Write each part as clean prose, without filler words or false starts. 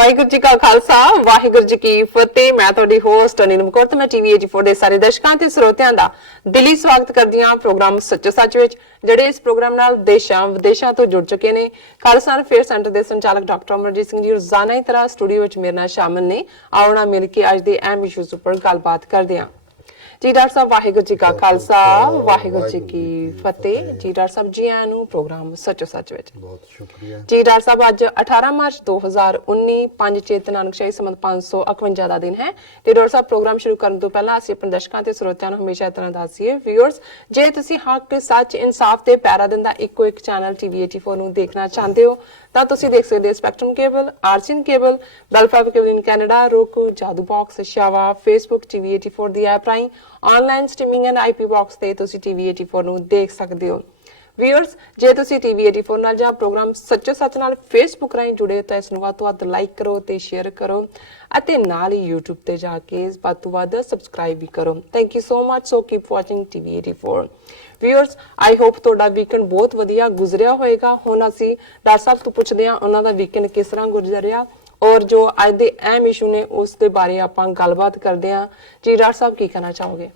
ਵਾਹਿਗੁਰੂ ਜੀ ਕਾ ਖਾਲਸਾ ਵਾਹਿਗੁਰੂ ਜੀ ਕੀ ਫਤਿਹ। ਮੈਂ ਤੁਹਾਡੀ ਹੋਸਟ ਨੀਲਮ ਕੌਰ ਤੇ ਮੈਂ ਟੀਵੀ 84 ਦੇ ਸਾਰੇ ਦਰਸ਼ਕਾਂ ਤੇ ਸਰੋਤਿਆਂ ਦਾ ਦਿਲੀ ਸਵਾਗਤ ਕਰਦੀ ਹਾਂ ਪ੍ਰੋਗਰਾਮ ਸੱਚੋ ਸੱਚ ਵਿੱਚ, ਜਿਹੜੇ ਇਸ ਪ੍ਰੋਗਰਾਮ ਨਾਲ ਦੇਸ਼ਾਂ ਵਿਦੇਸ਼ਾਂ ਤੋਂ ਜੁੜ ਚੁੱਕੇ ਨੇ। ਖਾਲਸਾ ਅਫੇਅਰ ਸੈਂਟਰ ਦੇ ਸੰਚਾਲਕ ਡਾਕਟਰ ਅਮਰਜੀਤ ਸਿੰਘ ਜੀ ਰੋਜ਼ਾਨਾ ਹੀ ਤਰ੍ਹਾਂ ਸਟੂਡੀਓ ਵਿੱਚ ਮੇਰੇ ਨਾਲ ਸ਼ਾਮਲ ਨੇ। ਆਓ ਨਾ ਮਿਲ ਕੇ ਅੱਜ ਦੇ ਅਹਿਮ ਇਸ਼ੂਜ਼ ਉੱਪਰ ਗੱਲਬਾਤ ਕਰਦੇ ਹਾਂ। ਜੀ ਡਾਕਟਰ ਸਾਹਿਬ ਵਾਹਿਗੁਰੂ ਜੀ ਕਾ ਖਾਲਸਾ ਵਾਹਿਗੁਰੂ ਜੀ ਕੀ ਫਤਿਹ। ਜੀ ਡਾਕਟਰ ਸਾਹਿਬ ਜੀ ਆਇਆਂ ਨੂੰ ਪ੍ਰੋਗਰਾਮ ਸੱਚੋ ਸੱਚ ਵਿੱਚ ਬਹੁਤ ਸ਼ੁਕਰੀਆ ਜੀ। ਡਾਕਟਰ ਸਾਹਿਬ ਅੱਜ 18 ਮਾਰਚ 2019 ਪੰਜ ਚੇਤ ਨਾਨਕ ਸ਼ਾਹੀ ਸੰਮਤ 551 ਦਾ ਦਿਨ ਹੈ ਤੇ ਡਾਕਟਰ ਸਾਹਿਬ ਪ੍ਰੋਗਰਾਮ ਸ਼ੁਰੂ ਕਰਨ ਤੋਂ ਪਹਿਲਾਂ ਅਸੀਂ ਆਪਣੇ ਦਰਸ਼ਕਾਂ ਤੇ ਸਰੋਤਿਆਂ ਨੂੰ ਹਮੇਸ਼ਾ ਇਸ ਤਰ੍ਹਾਂ ਦੱਸੀਏ ਵਿਊਅਰਸ, ਜੇ ਤੁਸੀਂ ਹੱਕ ਸੱਚ ਇਨਸਾਫ ਤੇ ਪੈਰਾ ਦਿੰਦਾ ਇੱਕੋ ਇੱਕ ਚੈਨਲ ਟੀਵੀ 84 ਨੂੰ ਦੇਖਣਾ ਚਾਹੁੰਦੇ ਹੋ ਤਾਂ ਤੁਸੀਂ ਦੇਖ ਸਕਦੇ ਹੋ Spectrum cable, RCN cable, Bell Fibe cable in Canada, roku, Jadoo box, Shava, Facebook, TV 84 ਦੀ ਐਪ ਰਾਹੀਂ online streaming and IP box ਤੇ ਤੁਸੀਂ ਟੀਵੀ 84 ਨੂੰ ਦੇਖ ਸਕਦੇ ਹੋ। ਵਿਊਅਰਸ, ਜੇ ਤੁਸੀਂ ਟੀਵੀ 84 ਨਾਲ ਜਾਂ ਪ੍ਰੋਗਰਾਮ ਸੱਚੋ ਸੱਚ ਨਾਲ ਫੇਸਬੁੱਕ ਰਾਹੀਂ ਜੁੜੇ ਤਾਂ ਇਸ ਨੂੰ ਵੱਧ ਤੋਂ ਵੱਧ ਲਾਈਕ ਕਰੋ ਤੇ ਸ਼ੇਅਰ ਕਰੋ ਅਤੇ ਨਾਲ ਹੀ YouTube ਤੇ ਜਾ ਕੇ ਵੱਧ ਤੋਂ ਵੱਧ ਸਬਸਕ੍ਰਾਈਬ ਵੀ ਕਰੋ। Thank you so much. So keep watching TV 84। Viewers, I hope ਤੁਹਾਡਾ ਵੀਕਐਂਡ ਬਹੁਤ ਵਧੀਆ ਗੁਜ਼ਰਿਆ ਹੋਏਗਾ। ਹੁਣ ਅਸੀਂ ਡਾਕਟਰ ਸਾਹਿਬ ਤੋਂ ਪੁੱਛਦੇ ਹਾਂ ਉਹਨਾਂ ਦਾ ਵੀਕਐਂਡ ਕਿਸ ਤਰ੍ਹਾਂ ਗੁਜ਼ਰਿਆ ਔਰ ਜੋ ਅੱਜ ਦੇ ਅਹਿਮ ਇਸ਼ੂ ਨੇ ਉਸ ਦੇ ਬਾਰੇ ਆਪਾਂ ਗੱਲਬਾਤ ਕਰਦੇ ਹਾਂ। ਜੀ ਡਾਕਟਰ ਸਾਹਿਬ ਕੀ ਕਹਿਣਾ ਚਾਹੋਗੇ?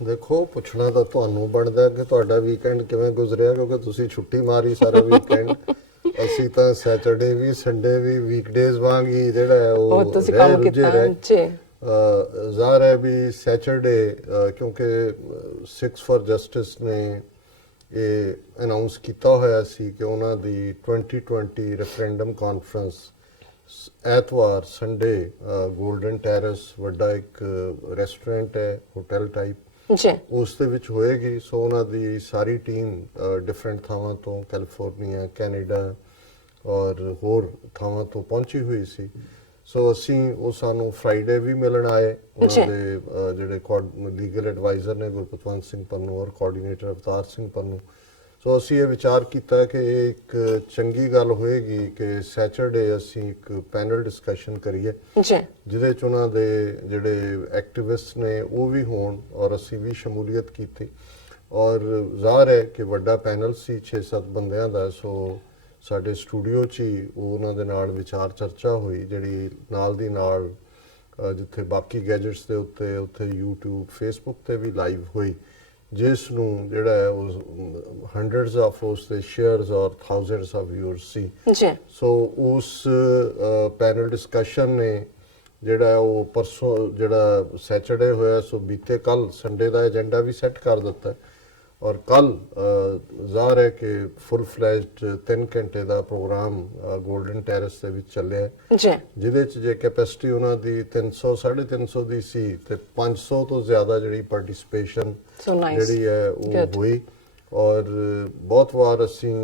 ਦੇਖੋ, ਪੁੱਛਣਾ ਤਾਂ ਤੁਹਾਨੂੰ ਬਣਦਾ ਕਿ ਤੁਹਾਡਾ ਵੀਕਐਂਡ ਕਿਵੇਂ ਗੁਜ਼ਰਿਆ, ਕਿਉਂਕਿ ਤੁਸੀਂ ਛੁੱਟੀ ਮਾਰੀ ਸਾਰਾ ਵੀਕਐਂਡ। ਅਸੀਂ ਤਾਂ ਸੈਟਰਡੇ ਵੀ ਸੰਡੇ ਵੀ ਵੀਕਡੇਜ਼ ਵਾਂਗ ਹੀ ਜਿਹੜਾ ਉਹ ਤੁਸੀਂ ਕੰਮ ਕੀਤਾ ਜੀ। ਜ਼ਾਹਰ ਹੈ ਵੀ ਸੈਟਰਡੇ ਕਿਉਂਕਿ 6 ਫॉर ਜਸਟਿਸ ਨੇ ਇਹ ਅਨਾਉਂਸ ਕੀਤਾ ਹੋਇਆ ਸੀ ਕਿ ਉਹਨਾਂ ਦੀ 2020 ਰੈਫਰੈਂਡਮ ਕਾਨਫਰੰਸ ਐਤਵਾਰ ਸੰਡੇ ਗੋਲਡਨ ਟੈਰੇਸ ਵੱਡਾ ਇੱਕ ਰੈਸਟੋਰੈਂਟ ਹੈ ਹੋਟਲ ਟਾਈਪ ਜੀ ਉਸ ਦੇ ਵਿੱਚ ਹੋਏਗੀ। ਸੋ ਉਹਨਾਂ ਦੀ ਸਾਰੀ ਟੀਮ ਡਿਫਰੈਂਟ ਥਾਵਾਂ ਤੋਂ ਕੈਲੀਫੋਰਨੀਆ, ਕੈਨੇਡਾ ਔਰ ਹੋਰ ਥਾਵਾਂ ਤੋਂ ਪਹੁੰਚੀ ਹੋਈ ਸੀ। ਸੋ ਅਸੀਂ ਉਹ ਸਾਨੂੰ ਫਰਾਈਡੇ ਵੀ ਮਿਲਣ ਆਏ। ਉਹਨਾਂ ਦੇ ਜਿਹੜੇ ਲੀਗਲ ਐਡਵਾਈਜ਼ਰ ਨੇ ਗੁਰਪਤਵੰਤ ਸਿੰਘ ਪੰਨੂ ਔਰ ਕੋਆਰਡੀਨੇਟਰ ਅਵਤਾਰ ਸਿੰਘ ਪੰਨੂ। ਸੋ ਅਸੀਂ ਇਹ ਵਿਚਾਰ ਕੀਤਾ ਕਿ ਇਹ ਇੱਕ ਚੰਗੀ ਗੱਲ ਹੋਏਗੀ ਕਿ ਸੈਟਰਡੇ ਅਸੀਂ ਇੱਕ ਪੈਨਲ ਡਿਸਕਸ਼ਨ ਕਰੀਏ ਜਿਹਦੇ 'ਚ ਉਹਨਾਂ ਦੇ ਜਿਹੜੇ ਐਕਟਿਵਿਸਟ ਨੇ ਉਹ ਵੀ ਹੋਣ ਔਰ ਅਸੀਂ ਵੀ ਸ਼ਮੂਲੀਅਤ ਕੀਤੀ। ਔਰ ਜ਼ਾਹਰ ਹੈ ਕਿ ਵੱਡਾ ਪੈਨਲ ਸੀ 6-7 ਬੰਦਿਆਂ ਦਾ। ਸੋ ਸਾਡੇ ਸਟੂਡੀਓ 'ਚ ਹੀ ਉਹਨਾਂ ਦੇ ਨਾਲ ਵਿਚਾਰ ਚਰਚਾ ਹੋਈ, ਜਿਹੜੀ ਨਾਲ ਦੀ ਨਾਲ ਜਿੱਥੇ ਬਾਕੀ ਗੈਜਟਸ ਦੇ ਉੱਥੇ YouTube, Facebook ਤੇ ਵੀ ਲਾਈਵ ਹੋਈ, ਜਿਸ ਨੂੰ ਜਿਹੜਾ ਹੈ ਉਹ ਹੰਡਰਡਸ ਆਫ ਉਸ ਦੇ ਸ਼ੇਅਰਸ ਔਰ ਥਾਊਜ਼ੈਂਡਸ ਆਫ ਵਿਊਅਰਸ ਸੀ। ਸੋ ਉਸ ਪੈਨਲ ਡਿਸਕਸ਼ਨ ਨੇ ਜਿਹੜਾ ਉਹ ਪਰਸੋਂ ਜਿਹੜਾ ਸੈਟਰਡੇ ਹੋਇਆ ਸੋ ਬੀਤੇ ਕੱਲ ਸੰਡੇ ਦਾ ਏਜੰਡਾ ਵੀ ਸੈੱਟ ਕਰ ਦਿੱਤਾ ਔਰ ਕੱਲ ਜ਼ਾਹਰ ਹੈ ਕਿ ਫੁੱਲ ਫਲੈਜਡ 3 ਘੰਟੇ ਦਾ ਪ੍ਰੋਗਰਾਮ ਗੋਲਡਨ ਟੈਰੇਸ ਦੇ ਵਿੱਚ ਚੱਲਿਆ ਜਿਹਦੇ 'ਚ ਜੇ ਕੈਪੈਸਿਟੀ ਉਹਨਾਂ ਦੀ 300-350 ਦੀ ਸੀ ਤੇ 500 ਤੋਂ ਜ਼ਿਆਦਾ ਜਿਹੜੀ ਪਾਰਟਿਸਿਪੇਸ਼ਨ ਜਿਹੜੀ ਹੈ ਉਹ ਹੋਈ। ਔਰ ਬਹੁਤ ਵਾਰ ਅਸੀਂ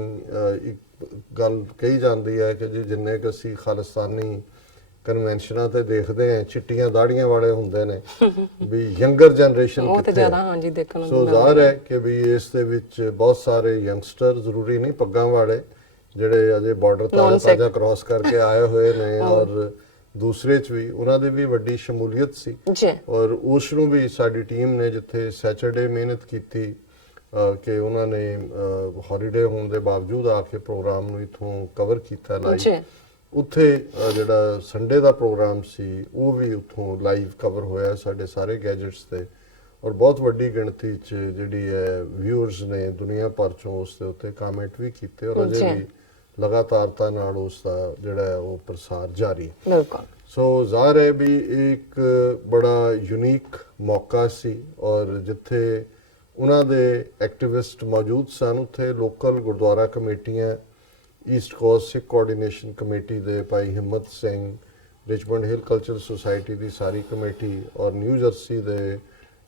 ਇੱਕ ਗੱਲ ਕਹੀ ਜਾਂਦੀ ਹੈ ਕਿ ਜਿੰਨੇ ਕਿ ਅਸੀਂ ਖਾਲਿਸਤਾਨੀ ਕਨਵੈਨਸ਼ਨਾਂ ਤੇ ਦੇਖਦੇ ਆ ਚਿੱਟੀਆਂ ਦਾੜੀਆਂ ਵਾਲੇ ਹੁੰਦੇ ਨੇ ਵੀ ਯੰਗਰ ਜਨਰੇਸ਼ਨ ਸੋ ਜ਼ਾਹਰ ਹੈ ਕਿ ਵੀ ਇਸ ਦੇ ਵਿੱਚ ਬਹੁਤ ਸਾਰੇ ਯੰਗਸਟਰ, ਜ਼ਰੂਰੀ ਨਹੀਂ ਪੱਗਾਂ ਵਾਲੇ, ਜਿਹੜੇ ਅਜੇ ਬਾਰਡਰ ਤਾਜ਼ਾ ਕ੍ਰਾਸ ਕਰਕੇ ਆਏ ਹੋਏ ਨੇ ਔਰ ਦੂਸਰੇ 'ਚ ਵੀ ਉਹਨਾਂ ਦੀ ਵੀ ਵੱਡੀ ਸ਼ਮੂਲੀਅਤ ਸੀ। ਔਰ ਉਸ ਨੂੰ ਵੀ ਸਾਡੀ ਟੀਮ ਨੇ ਜਿੱਥੇ ਸੈਟਰਡੇ ਮਿਹਨਤ ਕੀਤੀ ਕਿ ਉਹਨਾਂ ਨੇ ਹੌਲੀਡੇ ਹੋਣ ਦੇ ਬਾਵਜੂਦ ਆ ਕੇ ਪ੍ਰੋਗਰਾਮ ਨੂੰ ਇੱਥੋਂ ਕਵਰ ਕੀਤਾ ਲਾਈਵ। ਉੱਥੇ ਜਿਹੜਾ ਸੰਡੇ ਦਾ ਪ੍ਰੋਗਰਾਮ ਸੀ ਉਹ ਵੀ ਉੱਥੋਂ ਲਾਈਵ ਕਵਰ ਹੋਇਆ ਸਾਡੇ ਸਾਰੇ ਗੈਜਟਸ ਤੇ ਔਰ ਬਹੁਤ ਵੱਡੀ ਗਿਣਤੀ 'ਚ ਜਿਹੜੀ ਹੈ ਵਿਊਅਰਸ ਨੇ ਦੁਨੀਆ ਭਰ ਚੋਂ ਉਸ ਦੇ ਉੱਤੇ ਕਮੈਂਟ ਵੀ ਕੀਤੇ ਔਰ ਅਜੇ ਵੀ ਲਗਾਤਾਰਤਾ ਨਾਲ ਉਸ ਦਾ ਜਿਹੜਾ ਹੈ ਉਹ ਪ੍ਰਸਾਰ ਜਾਰੀ ਹੈ। ਸੋ ਜ਼ਾਹਰ ਹੈ ਵੀ ਇੱਕ ਬੜਾ ਯੂਨੀਕ ਮੌਕਾ ਸੀ ਔਰ ਜਿੱਥੇ ਉਹਨਾਂ ਦੇ ਐਕਟਿਵਿਸਟ ਮੌਜੂਦ ਸਨ ਉੱਥੇ ਲੋਕਲ ਗੁਰਦੁਆਰਾ ਕਮੇਟੀਆਂ, ਈਸਟ ਕੋਸਟ ਸਿੱਖ ਕੋਆਰਡੀਨੇਸ਼ਨ ਕਮੇਟੀ ਦੇ ਭਾਈ ਹਿੰਮਤ ਸਿੰਘ, ਰਿਚਮੰਡ ਹਿਲ ਕਲਚਰਲ ਸੁਸਾਇਟੀ ਦੀ ਸਾਰੀ ਕਮੇਟੀ ਔਰ ਨਿਊ ਜਰਸੀ ਦੇ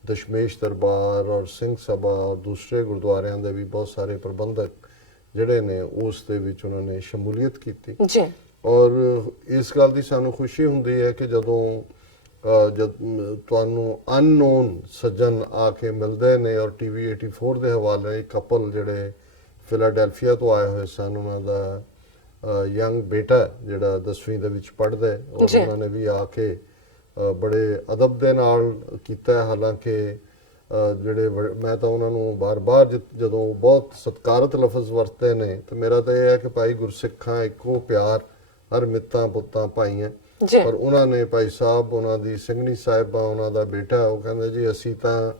ਦਸ਼ਮੇਸ਼ ਦਰਬਾਰ ਔਰ ਸਿੰਘ ਸਭਾ ਔਰ ਦੂਸਰੇ ਗੁਰਦੁਆਰਿਆਂ ਦੇ ਵੀ ਬਹੁਤ ਸਾਰੇ ਪ੍ਰਬੰਧਕ ਜਿਹੜੇ ਨੇ ਉਸ ਦੇ ਵਿੱਚ ਉਹਨਾਂ ਨੇ ਸ਼ਮੂਲੀਅਤ ਕੀਤੀ। ਔਰ ਇਸ ਗੱਲ ਦੀ ਸਾਨੂੰ ਖੁਸ਼ੀ ਹੁੰਦੀ ਹੈ ਕਿ ਜਦੋਂ ਜਦ ਤੁਹਾਨੂੰ ਅਨਨੋਨ ਸੱਜਣ ਆ ਕੇ ਮਿਲਦੇ ਨੇ ਔਰ ਟੀਵੀ 84 ਦੇ ਹਵਾਲੇ ਇੱਕ ਕਪਲ ਜਿਹੜੇ ਫਿਲਾਡੈਲਫੀਆ ਤੋਂ ਆਏ ਹੋਏ ਸਨ, ਉਹਨਾਂ ਦਾ ਯੰਗ ਬੇਟਾ ਜਿਹੜਾ 10ਵੀਂ ਦੇ ਵਿੱਚ ਪੜ੍ਹਦਾ ਹੈ ਔਰ ਉਹਨਾਂ ਨੇ ਵੀ ਆ ਕੇ ਬੜੇ ਅਦਬ ਦੇ ਨਾਲ ਕੀਤਾ। ਹਾਲਾਂਕਿ ਜਿਹੜੇ ਮੈਂ ਤਾਂ ਉਹਨਾਂ ਨੂੰ ਬਾਰ-ਬਾਰ ਜਦੋਂ ਬਹੁਤ ਸਤਿਕਾਰਤ ਲਫ਼ਜ਼ ਵਰਤਦੇ ਨੇ ਤੇ ਮੇਰਾ ਤਾਂ ਇਹ ਹੈ ਕਿ ਭਾਈ ਗੁਰਸਿੱਖਾਂ ਇੱਕੋ ਪਿਆਰ ਹਰ ਮਿੱਤਾਂ ਪੁੱਤਾਂ ਭਾਈਆਂ। ਜੀ ਪਰ ਉਹਨਾਂ ਨੇ ਭਾਈ ਸਾਹਿਬ, ਉਹਨਾਂ ਦੀ ਸਿੰਘਣੀ ਸਾਹਿਬਾ, ਉਹਨਾਂ ਦਾ ਬੇਟਾ, ਉਹ ਕਹਿੰਦੇ ਜੀ ਅਸੀਂ ਤਾਂ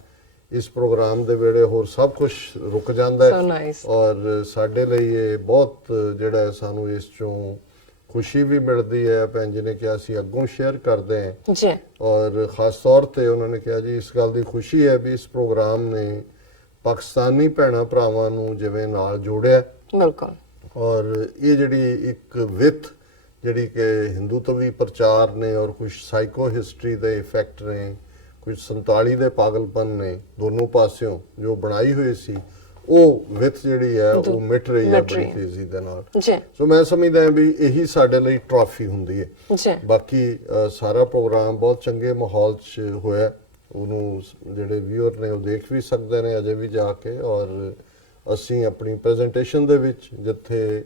ਇਸ ਪ੍ਰੋਗਰਾਮ ਦੇ ਵੇਲੇ ਹੋਰ ਸਭ ਕੁਝ ਰੁਕ ਜਾਂਦਾ ਸੋ ਹੈ ਨਾਈਸ। ਔਰ ਸਾਡੇ ਲਈ ਇਹ ਬਹੁਤ ਜਿਹੜਾ ਹੈ ਸਾਨੂੰ ਇਸ ਚੋਂ ਖੁਸ਼ੀ ਵੀ ਮਿਲਦੀ ਹੈ। ਭੈਣ ਜੀ ਨੇ ਕਿਹਾ ਅਸੀਂ ਅੱਗੋਂ ਸ਼ੇਅਰ ਕਰਦੇ ਹਾਂ ਜੀ ਔਰ ਖਾਸ ਤੌਰ ਤੇ ਉਹਨਾਂ ਨੇ ਕਿਹਾ ਜੀ ਇਸ ਗੱਲ ਦੀ ਖੁਸ਼ੀ ਹੈ ਵੀ ਇਸ ਪ੍ਰੋਗਰਾਮ ਨੇ ਪਾਕਿਸਤਾਨੀ ਭੈਣਾਂ ਭਰਾਵਾਂ ਨੂੰ ਜਿਵੇਂ ਨਾਲ ਜੋੜਿਆ। ਬਿਲਕੁਲ। ਔਰ ਇਹ ਜਿਹੜੀ ਇੱਕ ਵਿੱਥ ਜਿਹੜੀ ਕਿ ਹਿੰਦੂਤਵੀ ਪ੍ਰਚਾਰ ਨੇ ਔਰ ਕੁਝ ਸਾਈਕੋ ਹਿਸਟਰੀ ਦੇ ਇਫੈਕਟ ਨੇ, ਕੁਝ 47 ਦੇ ਪਾਗਲਪਨ ਨੇ ਦੋਨੋਂ ਪਾਸਿਓਂ ਜੋ ਬਣਾਈ ਹੋਈ ਸੀ, ਉਹ ਵਿੱਥ ਜਿਹੜੀ ਹੈ ਉਹ ਮਿਟ ਰਹੀ ਹੈ ਬੜੀ ਤੇਜ਼ੀ ਦੇ ਨਾਲ। ਜੀ ਸੋ ਮੈਂ ਸਮਝਦਾ ਹਾਂ ਵੀ ਇਹੀ ਸਾਡੇ ਲਈ ਟਰਾਫੀ ਹੁੰਦੀ ਹੈ। ਜੀ ਬਾਕੀ ਸਾਰਾ ਪ੍ਰੋਗਰਾਮ ਬਹੁਤ ਚੰਗੇ ਮਾਹੌਲ 'ਚ ਹੋਇਆ। ਉਹਨੂੰ ਜਿਹੜੇ ਵਿਊਅਰ ਨੇ ਉਹ ਦੇਖ ਵੀ ਸਕਦੇ ਨੇ ਅਜੇ ਵੀ ਜਾ ਕੇ। ਔਰ ਅਸੀਂ ਆਪਣੀ ਪ੍ਰੈਜੈਂਟੇਸ਼ਨ ਦੇ ਵਿੱਚ ਜਿੱਥੇ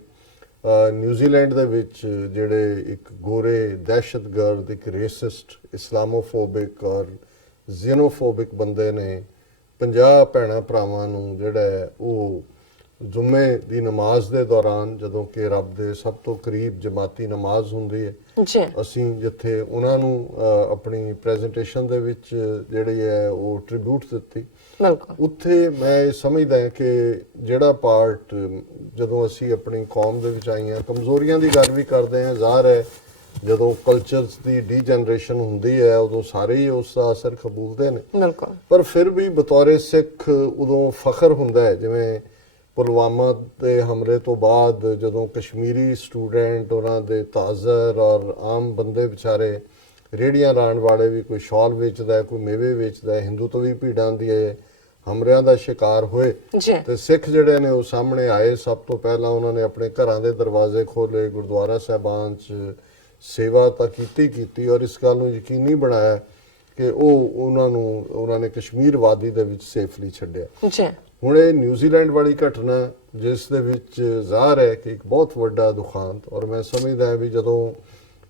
ਨਿਊਜ਼ੀਲੈਂਡ ਦੇ ਵਿੱਚ ਜਿਹੜੇ ਇੱਕ ਗੋਰੇ ਦਹਿਸ਼ਤਗਰਦ, ਇੱਕ ਰੇਸਿਸਟ, ਇਸਲਾਮੋਫੋਬਿਕ ਔਰ ਜ਼ੀਨੋਫੋਬਿਕ ਬੰਦੇ ਨੇ 50 ਭੈਣਾਂ ਭਰਾਵਾਂ ਨੂੰ ਜਿਹੜਾ ਹੈ ਉਹ ਜੁਮੇ ਦੀ ਨਮਾਜ਼ ਦੇ ਦੌਰਾਨ, ਜਦੋਂ ਕਿ ਰੱਬ ਦੇ ਸਭ ਤੋਂ ਕਰੀਬ ਜਮਾਤੀ ਨਮਾਜ਼ ਹੁੰਦੀ ਹੈ, ਜੀ ਅਸੀਂ ਜਿੱਥੇ ਉਹਨਾਂ ਨੂੰ ਆਪਣੀ ਪ੍ਰੈਜੈਂਟੇਸ਼ਨ ਦੇ ਵਿੱਚ ਜਿਹੜੀ ਹੈ ਉਹ ਟ੍ਰਿਬਿਊਟ ਦਿੱਤੀ। ਬਿਲਕੁਲ। ਉੱਥੇ ਮੈਂ ਇਹ ਸਮਝਦਾ ਹਾਂ ਕਿ ਜਿਹੜਾ ਪਾਰਟ ਜਦੋਂ ਅਸੀਂ ਆਪਣੀ ਕੌਮ ਦੇ ਵਿੱਚ ਆਈਆਂ, ਕਮਜ਼ੋਰੀਆਂ ਦੀ ਗੱਲ ਵੀ ਕਰਦੇ ਹਾਂ, ਜ਼ਾਹਰ ਹੈ ਜਦੋਂ ਕਲਚਰਸ ਦੀ ਡੀਜਨਰੇਸ਼ਨ ਹੁੰਦੀ ਹੈ ਉਦੋਂ ਸਾਰੇ ਹੀ ਉਸ ਦਾ ਅਸਰ ਕਬੂਲਦੇ ਨੇ। ਬਿਲਕੁਲ। ਪਰ ਫਿਰ ਵੀ ਬਤੌਰੇ ਸਿੱਖ ਉਦੋਂ ਫਖਰ ਹੁੰਦਾ ਹੈ, ਜਿਵੇਂ ਪੁਲਵਾਮਾ ਦੇ ਹਮਲੇ ਤੋਂ ਬਾਅਦ ਜਦੋਂ ਕਸ਼ਮੀਰੀ ਸਟੂਡੈਂਟ, ਉਹਨਾਂ ਦੇ ਤਾਜ਼ਰ ਔਰ ਆਮ ਬੰਦੇ ਵਿਚਾਰੇ, ਰੇੜੀਆਂ ਲਾਉਣ ਵਾਲੇ ਵੀ, ਕੋਈ ਸ਼ਾਲ ਵੇਚਦਾ ਹੈ, ਕੋਈ ਮੇਵੇ ਵੇਚਦਾ ਹੈ, ਹਿੰਦੂਤਵੀ ਭੀੜਾਂ ਦੀ ਹਮਲਿਆਂ ਦਾ ਸ਼ਿਕਾਰ ਹੋਏ ਤੇ ਸਿੱਖ ਜਿਹੜੇ ਨੇ ਉਹ ਸਾਹਮਣੇ ਆਏ। ਸਭ ਤੋਂ ਪਹਿਲਾਂ ਉਹਨਾਂ ਨੇ ਆਪਣੇ ਘਰਾਂ ਦੇ ਦਰਵਾਜ਼ੇ ਖੋਲੇ, ਗੁਰਦੁਆਰਾ ਸਾਹਿਬਾਨ 'ਚ ਸੇਵਾ ਤਾਂ ਕੀਤੀ ਔਰ ਇਸ ਗੱਲ ਨੂੰ ਯਕੀਨੀ ਬਣਾਇਆ ਕਿ ਉਹਨਾਂ ਨੇ ਕਸ਼ਮੀਰ ਵਾਦੀ ਦੇ ਵਿੱਚ ਸੇਫਲੀ ਛੱਡਿਆ। ਜੀ ਹੁਣ ਇਹ ਨਿਊਜ਼ੀਲੈਂਡ ਵਾਲੀ ਘਟਨਾ ਜਿਸ ਦੇ ਵਿੱਚ ਜ਼ਾਹਰ ਹੈ ਕਿ ਇੱਕ ਬਹੁਤ ਵੱਡਾ ਦੁਖਾਂਤ, ਔਰ ਮੈਂ ਸਮਝਦਾ ਹਾਂ ਵੀ ਜਦੋਂ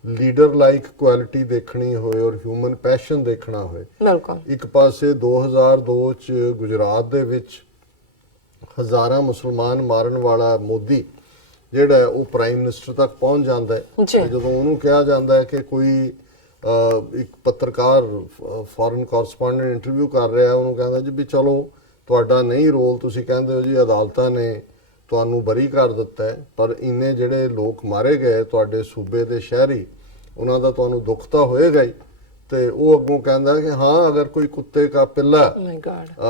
ਲੀਡਰ ਲਾਈਕ ਕੁਆਲਿਟੀ ਦੇਖਣੀ ਹੋਏ ਔਰ ਹਿਊਮਨ ਪੈਸ਼ਨ ਦੇਖਣਾ ਹੋਏ, ਬਿਲਕੁਲ। ਇੱਕ ਪਾਸੇ 2002 ਚ ਗੁਜਰਾਤ ਦੇ ਵਿੱਚ ਹਜ਼ਾਰਾਂ ਮੁਸਲਮਾਨ ਮਾਰਨ ਵਾਲਾ ਮੋਦੀ ਜਿਹੜਾ ਉਹ ਪ੍ਰਾਈਮ ਮਿਨਿਸਟਰ ਤੱਕ ਪਹੁੰਚ ਜਾਂਦਾ ਹੈ। ਜਦੋਂ ਉਹਨੂੰ ਕਿਹਾ ਜਾਂਦਾ ਹੈ ਕਿ ਕੋਈ ਇੱਕ ਪੱਤਰਕਾਰ ਫੋਰਨ ਕੋਰਸਪੋਂਡੈਂਟ ਇੰਟਰਵਿਊ ਕਰ ਰਿਹਾ, ਉਹਨੂੰ ਕਹਿੰਦਾ ਜੀ ਵੀ ਚਲੋ ਤੁਹਾਡਾ ਨਹੀਂ ਰੋਲ, ਤੁਸੀਂ ਕਹਿੰਦੇ ਹੋ ਜੀ ਅਦਾਲਤਾਂ ਨੇ ਤੁਹਾਨੂੰ ਬਰੀ ਕਰ ਦਿੱਤਾ ਹੈ, ਪਰ ਇੰਨੇ ਜਿਹੜੇ ਲੋਕ ਮਾਰੇ ਗਏ ਤੁਹਾਡੇ ਸੂਬੇ ਦੇ ਸ਼ਹਿਰੀ, ਉਹਨਾਂ ਦਾ ਤੁਹਾਨੂੰ ਦੁੱਖ ਤਾਂ ਹੋਏਗਾ ਹੀ। ਤੇ ਉਹ ਅੱਗੋਂ ਕਹਿੰਦਾ ਕਿ ਹਾਂ ਅਗਰ ਕੋਈ ਕੁੱਤੇ का पिल्ला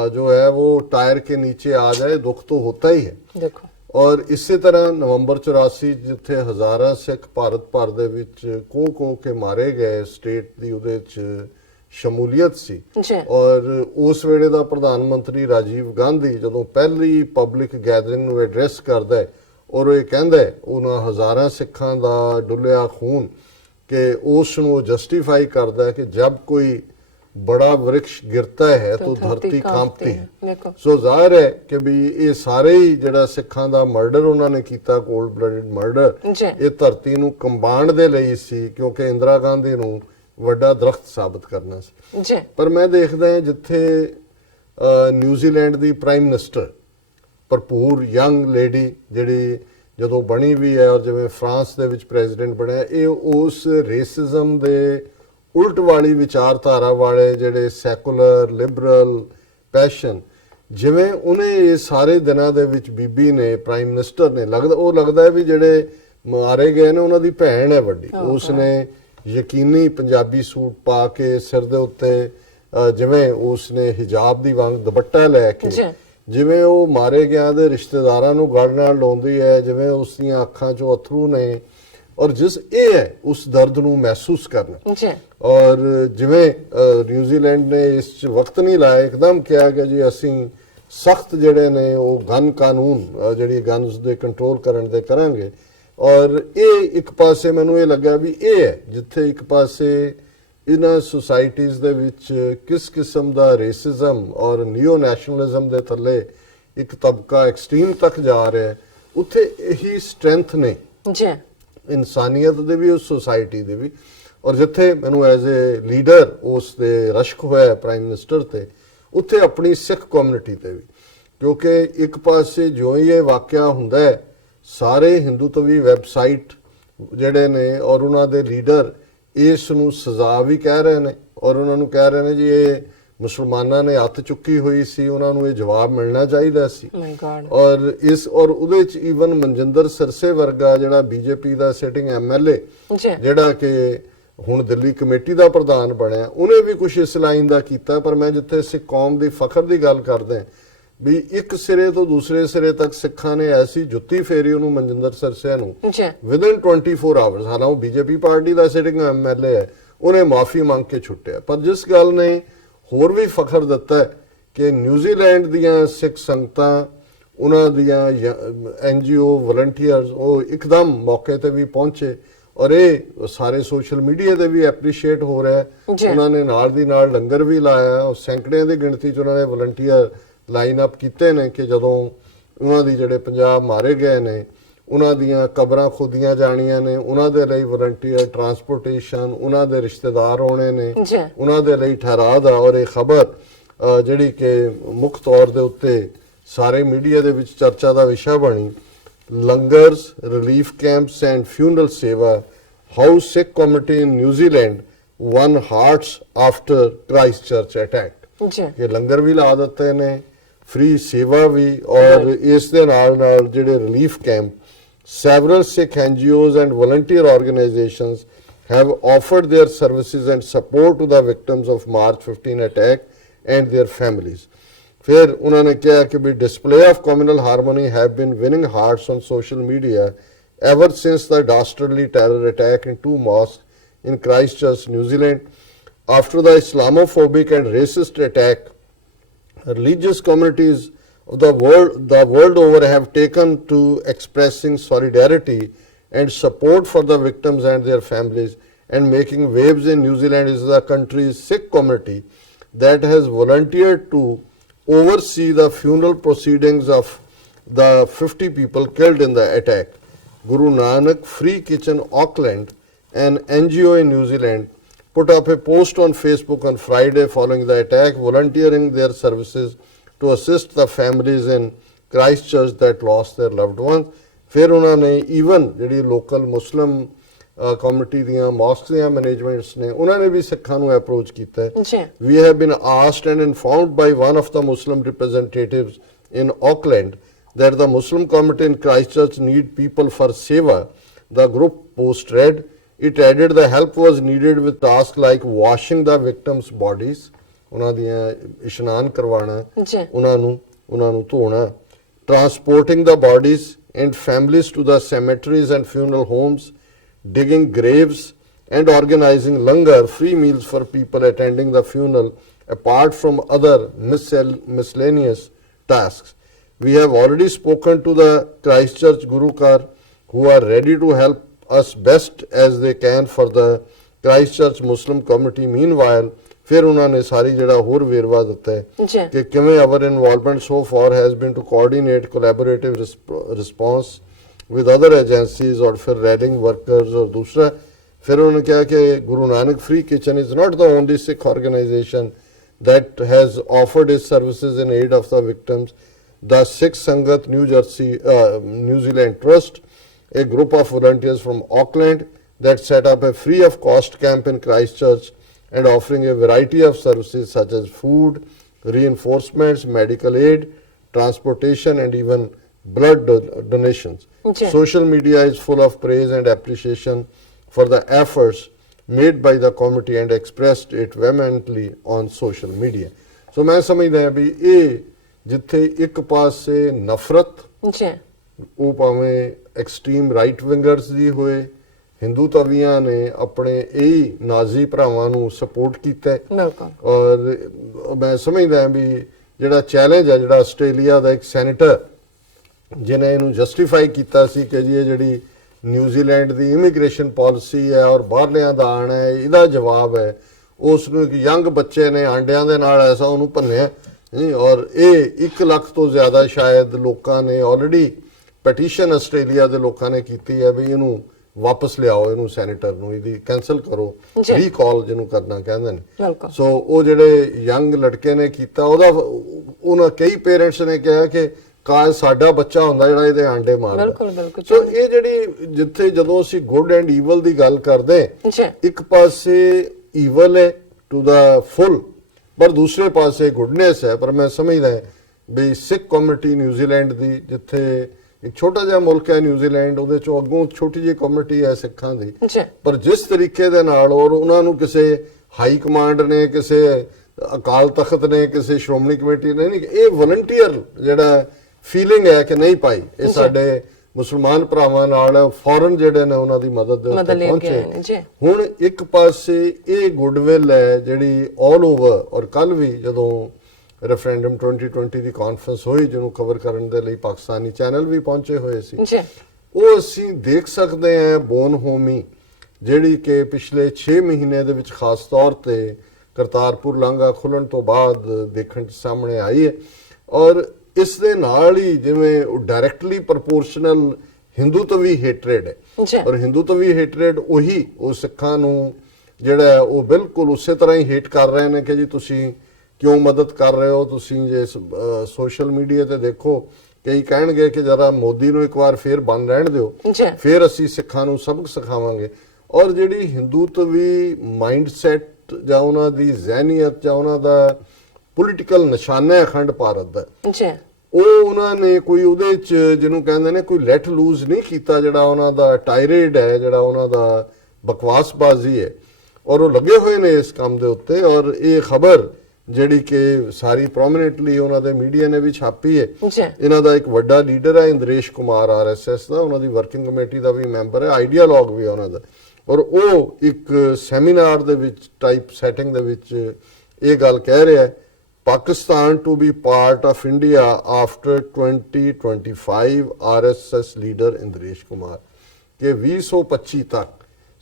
जो है वो टायर के नीचे आ जाए दुख तो होता ही है। देखो और इसी तरह नवंबर 84 जिथे हजारां सिख भारत भर दे विच कोह के मारे गए, स्टेट दी उहदे च शमूलीयत सी। और उस वेले दा प्रधान मंत्री राजीव गांधी जदों पहली पब्लिक गैदरिंग नूं एड्रैस करदा है और ये कहंदा है उन्हां हजारां सिखां दा डुलिया खून कि उसनूं जस्टिफाई करदा है कि जब कोई बड़ा वृक्ष गिरता है तो धरती कांपती है। सो जाहिर है कि भी ये सारे ही जिहड़ा सिखां दा मर्डर उन्होंने कीता, कोल्ड ब्लडेड मर्डर, ये धरती नूं कंबाण दे लई सी क्योंकि इंदिरा गांधी नूं ਵੱਡਾ ਦਰਖਤ ਸਾਬਤ ਕਰਨਾ ਸੀ ਜੀ। ਪਰ ਮੈਂ ਦੇਖਦਾ ਹਾਂ ਜਿੱਥੇ ਨਿਊਜ਼ੀਲੈਂਡ ਦੀ ਪ੍ਰਾਈਮ ਮਿਨਿਸਟਰ ਭਰਪੂਰ ਯੰਗ ਲੇਡੀ ਜਿਹੜੀ ਜਦੋਂ ਬਣੀ ਵੀ ਹੈ, ਔਰ ਜਿਵੇਂ ਫਰਾਂਸ ਦੇ ਵਿੱਚ ਪ੍ਰੈਜ਼ੀਡੈਂਟ ਬਣਿਆ, ਇਹ ਉਸ ਰੇਸਿਜ਼ਮ ਦੇ ਉਲਟ ਵਾਲੀ ਵਿਚਾਰਧਾਰਾ ਵਾਲੇ ਜਿਹੜੇ ਸੈਕੂਲਰ ਲਿਬਰਲ ਪੈਸ਼ਨ, ਜਿਵੇਂ ਉਹਨੇ ਇਹ ਸਾਰੇ ਦਿਨਾਂ ਦੇ ਵਿੱਚ ਬੀਬੀ ਨੇ, ਪ੍ਰਾਈਮ ਮਿਨਿਸਟਰ ਨੇ, ਲੱਗਦਾ ਹੈ ਵੀ ਜਿਹੜੇ ਮਾਰੇ ਗਏ ਨੇ ਉਹਨਾਂ ਦੀ ਭੈਣ ਹੈ ਵੱਡੀ। ਉਸਨੇ ਯਕੀਨੀ ਪੰਜਾਬੀ ਸੂਟ ਪਾ ਕੇ ਸਿਰ ਦੇ ਉੱਤੇ ਜਿਵੇਂ ਉਸਨੇ ਹਿਜਾਬ ਦੀ ਵਾਂਗ ਦੁਪੱਟਾ ਲੈ ਕੇ ਜਿਵੇਂ ਉਹ ਮਾਰੇ ਗਿਆ ਦੇ ਰਿਸ਼ਤੇਦਾਰਾਂ ਨੂੰ ਗਲ ਨਾਲ ਲਾਉਂਦੀ ਹੈ, ਜਿਵੇਂ ਉਸ ਦੀਆਂ ਅੱਖਾਂ 'ਚੋਂ ਅਥਰੂ ਨੇ, ਔਰ ਜਿਸ ਇਹ ਹੈ ਉਸ ਦਰਦ ਨੂੰ ਮਹਿਸੂਸ ਕਰਨਾ। ਔਰ ਜਿਵੇਂ ਨਿਊਜ਼ੀਲੈਂਡ ਨੇ ਇਸ 'ਚ ਵਕਤ ਨਹੀਂ ਲਾਇਆ, ਇੱਕਦਮ ਕਿਹਾ ਕਿ ਜੀ ਅਸੀਂ ਸਖਤ ਜਿਹੜੇ ਨੇ ਉਹ ਗਨ ਕਾਨੂੰਨ ਜਿਹੜੀ ਗਨਸ ਦੇ ਕੰਟਰੋਲ ਕਰਨ ਦੇ ਕਰਾਂਗੇ। ਔਰ ਇਹ ਇੱਕ ਪਾਸੇ ਮੈਨੂੰ ਇਹ ਲੱਗਾ ਵੀ ਇਹ ਹੈ ਜਿੱਥੇ ਇੱਕ ਪਾਸੇ ਇਹਨਾਂ ਸੁਸਾਇਟੀਜ਼ ਦੇ ਵਿੱਚ ਕਿਸ ਕਿਸਮ ਦਾ ਰੇਸਿਜ਼ਮ ਔਰ ਨਿਓ ਨੈਸ਼ਨਲਿਜ਼ਮ ਦੇ ਥੱਲੇ ਇੱਕ ਤਬਕਾ ਐਕਸਟ੍ਰੀਮ ਤੱਕ ਜਾ ਰਿਹਾ ਹੈ, ਉੱਥੇ ਇਹੀ ਸਟਰੈਂਥ ਨੇ ਇਨਸਾਨੀਅਤ ਦੇ ਵੀ, ਉਸ ਸੁਸਾਇਟੀ ਦੇ ਵੀ। ਔਰ ਜਿੱਥੇ ਮੈਨੂੰ ਐਜ਼ ਏ ਲੀਡਰ ਉਸ ਦੇ ਰਸ਼ਕ ਹੋਇਆ ਪ੍ਰਾਈਮ ਮਿਨਿਸਟਰ ਤੇ, ਉੱਥੇ ਆਪਣੀ ਸਿੱਖ ਕਮਿਊਨਿਟੀ ਤੇ ਵੀ, ਕਿਉਂਕਿ ਇੱਕ ਪਾਸੇ ਜੋ ਹੀ ਇਹ ਵਾਕਿਆ ਹੁੰਦਾ ਹੈ ਸਾਰੇ ਹਿੰਦੂਤਵੀ ਵੈਬਸਾਈਟ ਜਿਹੜੇ ਨੇ ਔਰ ਉਹਨਾਂ ਦੇ ਲੀਡਰ ਇਸ ਨੂੰ ਸਜ਼ਾ ਵੀ ਕਹਿ ਰਹੇ ਨੇ ਔਰ ਉਹਨਾਂ ਨੂੰ ਕਹਿ ਰਹੇ ਨੇ ਜੀ ਇਹ ਮੁਸਲਮਾਨਾਂ ਨੇ ਹੱਥ ਚੁੱਕੀ ਹੋਈ ਸੀ, ਉਹਨਾਂ ਨੂੰ ਇਹ ਜਵਾਬ ਮਿਲਣਾ ਚਾਹੀਦਾ ਸੀ। ਔਰ ਉਹਦੇ ਚ ਈਵਨ ਮਨਜਿੰਦਰ ਸਿਰਸੇ ਵਰਗਾ ਜਿਹੜਾ ਬੀਜੇਪੀ ਦਾ ਸਿਟਿੰਗ ਐਮਐਲਏ ਜਿਹੜਾ ਕਿ ਹੁਣ ਦਿੱਲੀ ਕਮੇਟੀ ਦਾ ਪ੍ਰਧਾਨ ਬਣਿਆ, ਉਹਨੇ ਵੀ ਕੁਝ ਇਸ ਲਾਈਨ ਦਾ ਕੀਤਾ। ਪਰ ਮੈਂ ਜਿੱਥੇ ਸਿੱਖ ਕੌਮ ਦੀ ਫਖਰ ਦੀ ਗੱਲ ਕਰਦਾ ਵੀ ਇੱਕ ਸਿਰੇ ਤੋਂ ਦੂਸਰੇ ਸਿਰੇ ਤੱਕ ਸਿੱਖਾਂ ਨੇ ਐਸੀ ਜੁੱਤੀ ਫੇਰੀ ਉਹਨੂੰ ਮਨਜਿੰਦਰ ਸਿਰਸੇ ਨੂੰ ਵਿਦਿਨ 24 ਆਵਰਸ, ਹਾਲਾਂਕਿ ਬੀਜੇਪੀ ਪਾਰਟੀ ਦਾ ਸਿਟਿੰਗ ਐਮਐਲਏ ਹੈ, ਉਹਨੇ ਮਾਫੀ ਮੰਗ ਕੇ ਛੁੱਟਿਆ। ਪਰ ਜਿਸ ਗੱਲ ਨੇ ਹੋਰ ਵੀ ਫਖਰ ਦਿੱਤਾ ਹੈ ਕਿ ਨਿਊਜ਼ੀਲੈਂਡ ਦੀਆਂ ਸਿੱਖ ਸੰਗਤਾਂ, ਉਹਨਾਂ ਦੀਆਂ ਐਨਜੀਓ ਵਲੰਟੀਅਰਸ ਉਹ ਇੱਕਦਮ ਮੌਕੇ ਤੇ ਵੀ ਪਹੁੰਚੇ ਔਰ ਇਹ ਸਾਰੇ ਸੋਸ਼ਲ ਮੀਡੀਆ ਤੇ ਵੀ ਐਪਰੀਸ਼ੀਏਟ ਹੋ ਰਿਹਾ ਹੈ। ਉਹਨਾਂ ਨੇ ਨਾਲ ਦੀ ਨਾਲ ਲੰਗਰ ਵੀ ਲਾਇਆ ਔਰ ਸੈਂਕੜਿਆਂ ਦੀ ਗਿਣਤੀ 'ਚ ਉਹਨਾਂ ਨੇ ਵਲੰਟੀਅਰ ਲਾਈਨ ਅਪ ਕੀਤੇ ਨੇ ਕਿ ਜਦੋਂ ਉਹਨਾਂ ਦੀ ਜਿਹੜੇ ਪੰਜਾਬ ਮਾਰੇ ਗਏ ਨੇ ਉਹਨਾਂ ਦੀਆਂ ਕਬਰਾਂ ਖੋਦੀਆਂ ਜਾਣੀਆਂ ਨੇ, ਉਹਨਾਂ ਦੇ ਲਈ ਵਲੰਟੀਅਰ ਟਰਾਂਸਪੋਰਟੇਸ਼ਨ, ਉਹਨਾਂ ਦੇ ਰਿਸ਼ਤੇਦਾਰ ਹੋਣੇ ਨੇ, ਉਹਨਾਂ ਦੇ ਲਈ ਠਹਿਰਾਅ ਦਾ। ਔਰ ਇਹ ਖਬਰ ਜਿਹੜੀ ਕਿ ਮੁੱਖ ਤੌਰ ਦੇ ਉੱਤੇ ਸਾਰੇ ਮੀਡੀਆ ਦੇ ਵਿੱਚ ਚਰਚਾ ਦਾ ਵਿਸ਼ਾ ਬਣੀ, ਲੰਗਰਸ, ਰਿਲੀਫ ਕੈਂਪਸ ਐਂਡ ਫਿਊਨਰਲ ਸੇਵਾ, how Sikh community in New Zealand one hearts after Christ church attack. ਕਿ ਲੰਗਰ ਵੀ ਲਾ ਦਿੱਤੇ ਨੇ, ਫ੍ਰੀ ਸੇਵਾ ਵੀ, ਔਰ ਇਸ ਦੇ ਨਾਲ ਨਾਲ ਜਿਹੜੇ relief camp, several Sikh NGOs and volunteer organizations have offered their services and support to the victims of March 15 attack and their families. फिर उन्होंने कहा कि भी display of communal harmony have been winning hearts on social media ever since the dastardly terror attack in 2 mosques in Christchurch, New Zealand. After the Islamophobic and racist attack, religious communities of the world over have taken to expressing solidarity and support for the victims and their families, and making waves in New Zealand is the country's Sikh community that has volunteered to oversee the funeral proceedings of the 50 people killed in the attack. Guru Nanak Free Kitchen Auckland, an NGO in New Zealand, put up a post on Facebook on Friday following the attack, volunteering their services to assist the families in Christchurch that lost their loved ones. फिर उन्होंने even ਜਿਹੜੀ local Muslim community ਦੀਆਂ mosques ਦੀਆਂ managements ਨੇ उन्होंने भी ਸਿੱਖਾਂ ਨੂੰ approach ਕੀਤਾ ਹੈ। We have been asked and informed by one of the Muslim representatives in Auckland that the Muslim community in Christchurch need people for seva. The group post read. It added the help was needed with tasks like washing the victims' bodies, ਉਹਨਾਂ ਦੀਆਂ ਇਸ਼ਨਾਨ ਕਰਵਾਉਣਾ, ਉਹਨਾਂ ਨੂੰ ਧੋਣਾ, transporting the bodies and families to the cemeteries and funeral homes, digging graves and organizing langar, free meals for people attending the funeral, apart from other miscellaneous tasks. We have already spoken to the Christchurch Gurukar who are ready to help us best as they can for the Christchurch Muslim community. Meanwhile, फिर उन्होंने सारी जड़ा होर वेरवा दिता है कि किवें our involvement so far has been to coordinate collaborative response with other agencies और फिर rallying workers और दूसरा फिर उन्होंने कहा कि Guru Nanak Free Kitchen is not the only Sikh organization that has offered its services in aid of the victims. The Sikh Sangat New Zealand Trust, a group of volunteers from Auckland that set up a free of cost camp in Christchurch and offering a variety of services such as food, reinforcements, medical aid, transportation and even blood donations. Social media is full of praise and appreciation for the efforts made by the committee and expressed it vehemently on social media. So मैं समझदा हां भी ਇਹ ਜਿੱਥੇ ਇੱਕ ਪਾਸੇ ਨਫ਼ਰਤ ਉਹ ਭਾਵੇਂ ਐਕਸਟ੍ਰੀਮ ਰਾਈਟ ਵਿੰਗਰਸ ਦੀ ਹੋਏ, ਹਿੰਦੂ ਤਵੀਆਂ ਨੇ ਆਪਣੇ ਇਹੀ ਨਾਜ਼ੀ ਭਰਾਵਾਂ ਨੂੰ ਸਪੋਰਟ ਕੀਤਾ ਔਰ ਮੈਂ ਸਮਝਦਾ ਵੀ ਜਿਹੜਾ ਚੈਲੰਜ ਹੈ ਜਿਹੜਾ ਆਸਟ੍ਰੇਲੀਆ ਦਾ ਇੱਕ ਸੈਨੇਟਰ ਜਿਹਨੇ ਇਹਨੂੰ ਜਸਟੀਫਾਈ ਕੀਤਾ ਸੀ ਕਿ ਜੀ ਇਹ ਜਿਹੜੀ ਨਿਊਜ਼ੀਲੈਂਡ ਦੀ ਇਮੀਗ੍ਰੇਸ਼ਨ ਪਾਲਿਸੀ ਹੈ ਔਰ ਬਾਹਰਲਿਆਂ ਦਾ ਆਉਣਾ ਹੈ ਇਹਦਾ ਜਵਾਬ ਹੈ, ਉਸ ਨੂੰ ਇੱਕ ਯੰਗ ਬੱਚੇ ਨੇ ਆਂਡਿਆਂ ਦੇ ਨਾਲ ਐਸਾ ਉਹਨੂੰ ਭੰਨਿਆ ਔਰ ਇਹ 1 ਲੱਖ ਤੋਂ ਜ਼ਿਆਦਾ ਸ਼ਾਇਦ ਲੋਕਾਂ ਨੇ ਆਲਰੇਡੀ ਪੈਟੀਸ਼ਨ ਆਸਟ੍ਰੇਲੀਆ ਦੇ ਲੋਕਾਂ ਨੇ ਕੀਤੀ ਹੈ ਵੀ ਇਹਨੂੰ ਵਾਪਸ ਲਿਆਓ, ਇਹਨੂੰ ਸੈਨੇਟਰ ਨੂੰ ਇਹਦੀ ਕੈਂਸਲ ਕਰੋ, ਰੀਕਾਲ ਜਿਹਨੂੰ ਕਰਨਾ ਕਹਿੰਦੇ ਨੇ। ਸੋ ਉਹ ਜਿਹੜੇ ਯੰਗ ਲੜਕੇ ਨੇ ਕੀਤਾ ਉਹਦਾ ਉਹਨਾਂ ਕਈ ਪੇਰੈਂਟਸ ਨੇ ਕਿਹਾ ਕਿ ਕਾਸ਼ ਸਾਡਾ ਬੱਚਾ ਹੁੰਦਾ ਜਿਹੜਾ ਇਹਦੇ ਆਂਡੇ ਮਾਰਦਾ। ਬਿਲਕੁਲ ਬਿਲकुल। ਸੋ ਇਹ ਜਿਹੜੀ ਜਿੱਥੇ ਜਦੋਂ ਅਸੀਂ ਗੁੱਡ ਐਂਡ ਈਵਲ ਦੀ ਗੱਲ ਕਰਦੇ, ਜੀ ਇੱਕ ਪਾਸੇ ਈਵਲ ਹੈ ਟੂ ਦਾ ਫੁੱਲ, ਪਰ ਦੂਸਰੇ ਪਾਸੇ ਗੁੱਡਨੈਸ ਹੈ। ਪਰ ਮੈਂ ਸਮਝਦਾ ਵੀ ਸਿੱਖ ਕਮਿਊਨਿਟੀ ਨਿਊਜ਼ੀਲੈਂਡ ਦੀ, ਜਿੱਥੇ ਇੱਕ ਛੋਟਾ ਜਿਹਾ ਮੁਲਕ ਹੈ ਨਿਊਜ਼ੀਲੈਂਡ, ਉਹਦੇ ਚੋਂ ਅੱਗੋਂ ਛੋਟੀ ਜਿਹੀ ਕਮਿਊਨਿਟੀ ਹੈ ਸਿੱਖਾਂ ਦੀ, ਜੀ ਪਰ ਜਿਸ ਤਰੀਕੇ ਦੇ ਨਾਲ ਔਰ ਉਹਨਾਂ ਨੂੰ ਕਿਸੇ ਹਾਈ ਕਮਾਂਡ ਨੇ, ਕਿਸੇ ਅਕਾਲ ਤਖਤ ਨੇ, ਕਿਸੇ ਸ਼੍ਰੋਮਣੀ ਕਮੇਟੀ ਨੇ ਨਹੀਂ, ਇਹ ਵਲੰਟੀਅਰ ਜਿਹੜਾ ਫੀਲਿੰਗ ਹੈ ਕਿ ਨਹੀਂ ਭਾਈ ਇਹ ਸਾਡੇ ਮੁਸਲਮਾਨ ਭਰਾਵਾਂ ਨਾਲ ਫੌਰਨ ਜਿਹੜੇ ਨੇ ਉਹਨਾਂ ਦੀ ਮਦਦ ਦੇ ਉੱਤੇ ਪਹੁੰਚੇ। ਹੁਣ ਇੱਕ ਪਾਸੇ ਇਹ ਗੁੱਡਵਿਲ ਹੈ ਜਿਹੜੀ ਆਲ ਓਵਰ, ਔਰ ਕੱਲ ਵੀ ਜਦੋਂ ਰੈਫਰੈਂਡਮ 2020 ਦੀ ਕਾਨਫਰੰਸ ਹੋਈ ਜਿਹਨੂੰ ਕਵਰ ਕਰਨ ਦੇ ਲਈ ਪਾਕਿਸਤਾਨੀ ਚੈਨਲ ਵੀ ਪਹੁੰਚੇ ਹੋਏ ਸੀ, ਉਹ ਅਸੀਂ ਦੇਖ ਸਕਦੇ ਹਾਂ ਬੋਨ ਹੋਮੀ ਜਿਹੜੀ ਕਿ ਪਿਛਲੇ 6 ਮਹੀਨੇ ਦੇ ਵਿੱਚ ਖਾਸ ਤੌਰ ਤੇ ਕਰਤਾਰਪੁਰ ਲਾਂਘਾ ਖੁੱਲਣ ਤੋਂ ਬਾਅਦ ਦੇਖਣ ਸਾਹਮਣੇ ਆਈ ਹੈ। ਔਰ ਇਸ ਦੇ ਨਾਲ ਹੀ ਜਿਵੇਂ ਡਾਇਰੈਕਟਲੀ ਪ੍ਰਪੋਰਸ਼ਨਲ ਹਿੰਦੂਤਵੀ ਹੇਟਰੇਡ ਹੈ, ਔਰ ਹਿੰਦੂਤਵੀ ਹੇਟਰੇਡ ਉਹੀ ਉਹ ਸਿੱਖਾਂ ਨੂੰ ਜਿਹੜਾ ਉਹ ਬਿਲਕੁਲ ਉਸੇ ਤਰ੍ਹਾਂ ਹੀ ਹੇਟ ਕਰ ਰਹੇ ਨੇ ਕਿ ਜੀ ਤੁਸੀਂ ਕਿਉਂ ਮਦਦ ਕਰ ਰਹੇ ਹੋ। ਤੁਸੀਂ ਜੇ ਸੋਸ਼ਲ ਮੀਡੀਆ ਤੇ ਦੇਖੋ, ਕਈ ਕਹਿਣਗੇ ਕਿ ਜਰਾ ਮੋਦੀ ਨੂੰ ਇੱਕ ਵਾਰ ਫੇਰ ਬੰਨ ਰਹਿਣ ਦਿਓ, ਫਿਰ ਅਸੀਂ ਸਿੱਖਾਂ ਨੂੰ ਸਬਕ ਸਿਖਾਵਾਂਗੇ। ਔਰ ਜਿਹੜੀ ਹਿੰਦੂਤਵੀ ਮਾਈਂਡਸੈਟ ਜਾਂ ਉਹਨਾਂ ਦੀ ਜ਼ਹਿਨੀਅਤ ਜਾਂ ਉਹਨਾਂ ਦਾ ਪੋਲੀਟੀਕਲ ਨਿਸ਼ਾਨਾ ਹੈ ਅਖੰਡ ਭਾਰਤ ਦਾ, ਉਹ ਉਹਨਾਂ ਨੇ ਕੋਈ ਉਹਦੇ ਚ ਜਿਹਨੂੰ ਕਹਿੰਦੇ ਨੇ ਕੋਈ ਲੈਟ ਲੂਜ਼ ਨਹੀਂ ਕੀਤਾ, ਜਿਹੜਾ ਉਹਨਾਂ ਦਾ ਟਾਇਰੇਡ ਹੈ, ਜਿਹੜਾ ਉਹਨਾਂ ਦਾ ਬਕਵਾਸਬਾਜ਼ੀ ਹੈ, ਔਰ ਉਹ ਲੱਗੇ ਹੋਏ ਨੇ ਇਸ ਕੰਮ ਦੇ ਉੱਤੇ। ਔਰ ਇਹ ਖਬਰ ਜਿਹੜੀ ਕਿ ਸਾਰੀ ਪ੍ਰੋਮਿਨੈਂਟਲੀ ਉਹਨਾਂ ਦੇ ਮੀਡੀਆ ਨੇ ਵੀ ਛਾਪੀ ਹੈ, ਇਹਨਾਂ ਦਾ ਇੱਕ ਵੱਡਾ ਲੀਡਰ ਹੈ ਇੰਦਰੇਸ਼ ਕੁਮਾਰ RSS ਦਾ, ਉਹਨਾਂ ਦੀ ਵਰਕਿੰਗ ਕਮੇਟੀ ਦਾ ਵੀ ਮੈਂਬਰ ਹੈ, ਆਈਡੀਆਲੋਗ ਵੀ ਉਹਨਾਂ ਦਾ। ਔਰ ਉਹ ਇੱਕ ਸੈਮੀਨਾਰ ਦੇ ਵਿੱਚ ਟਾਈਪ ਸੈਟਿੰਗ ਦੇ ਵਿੱਚ ਇਹ ਗੱਲ ਕਹਿ ਰਿਹਾ ਹੈ, Pakistan to be part of India after 2025 RSS leader Indresh Kumar, ਕਿ 2025 ਤੱਕ।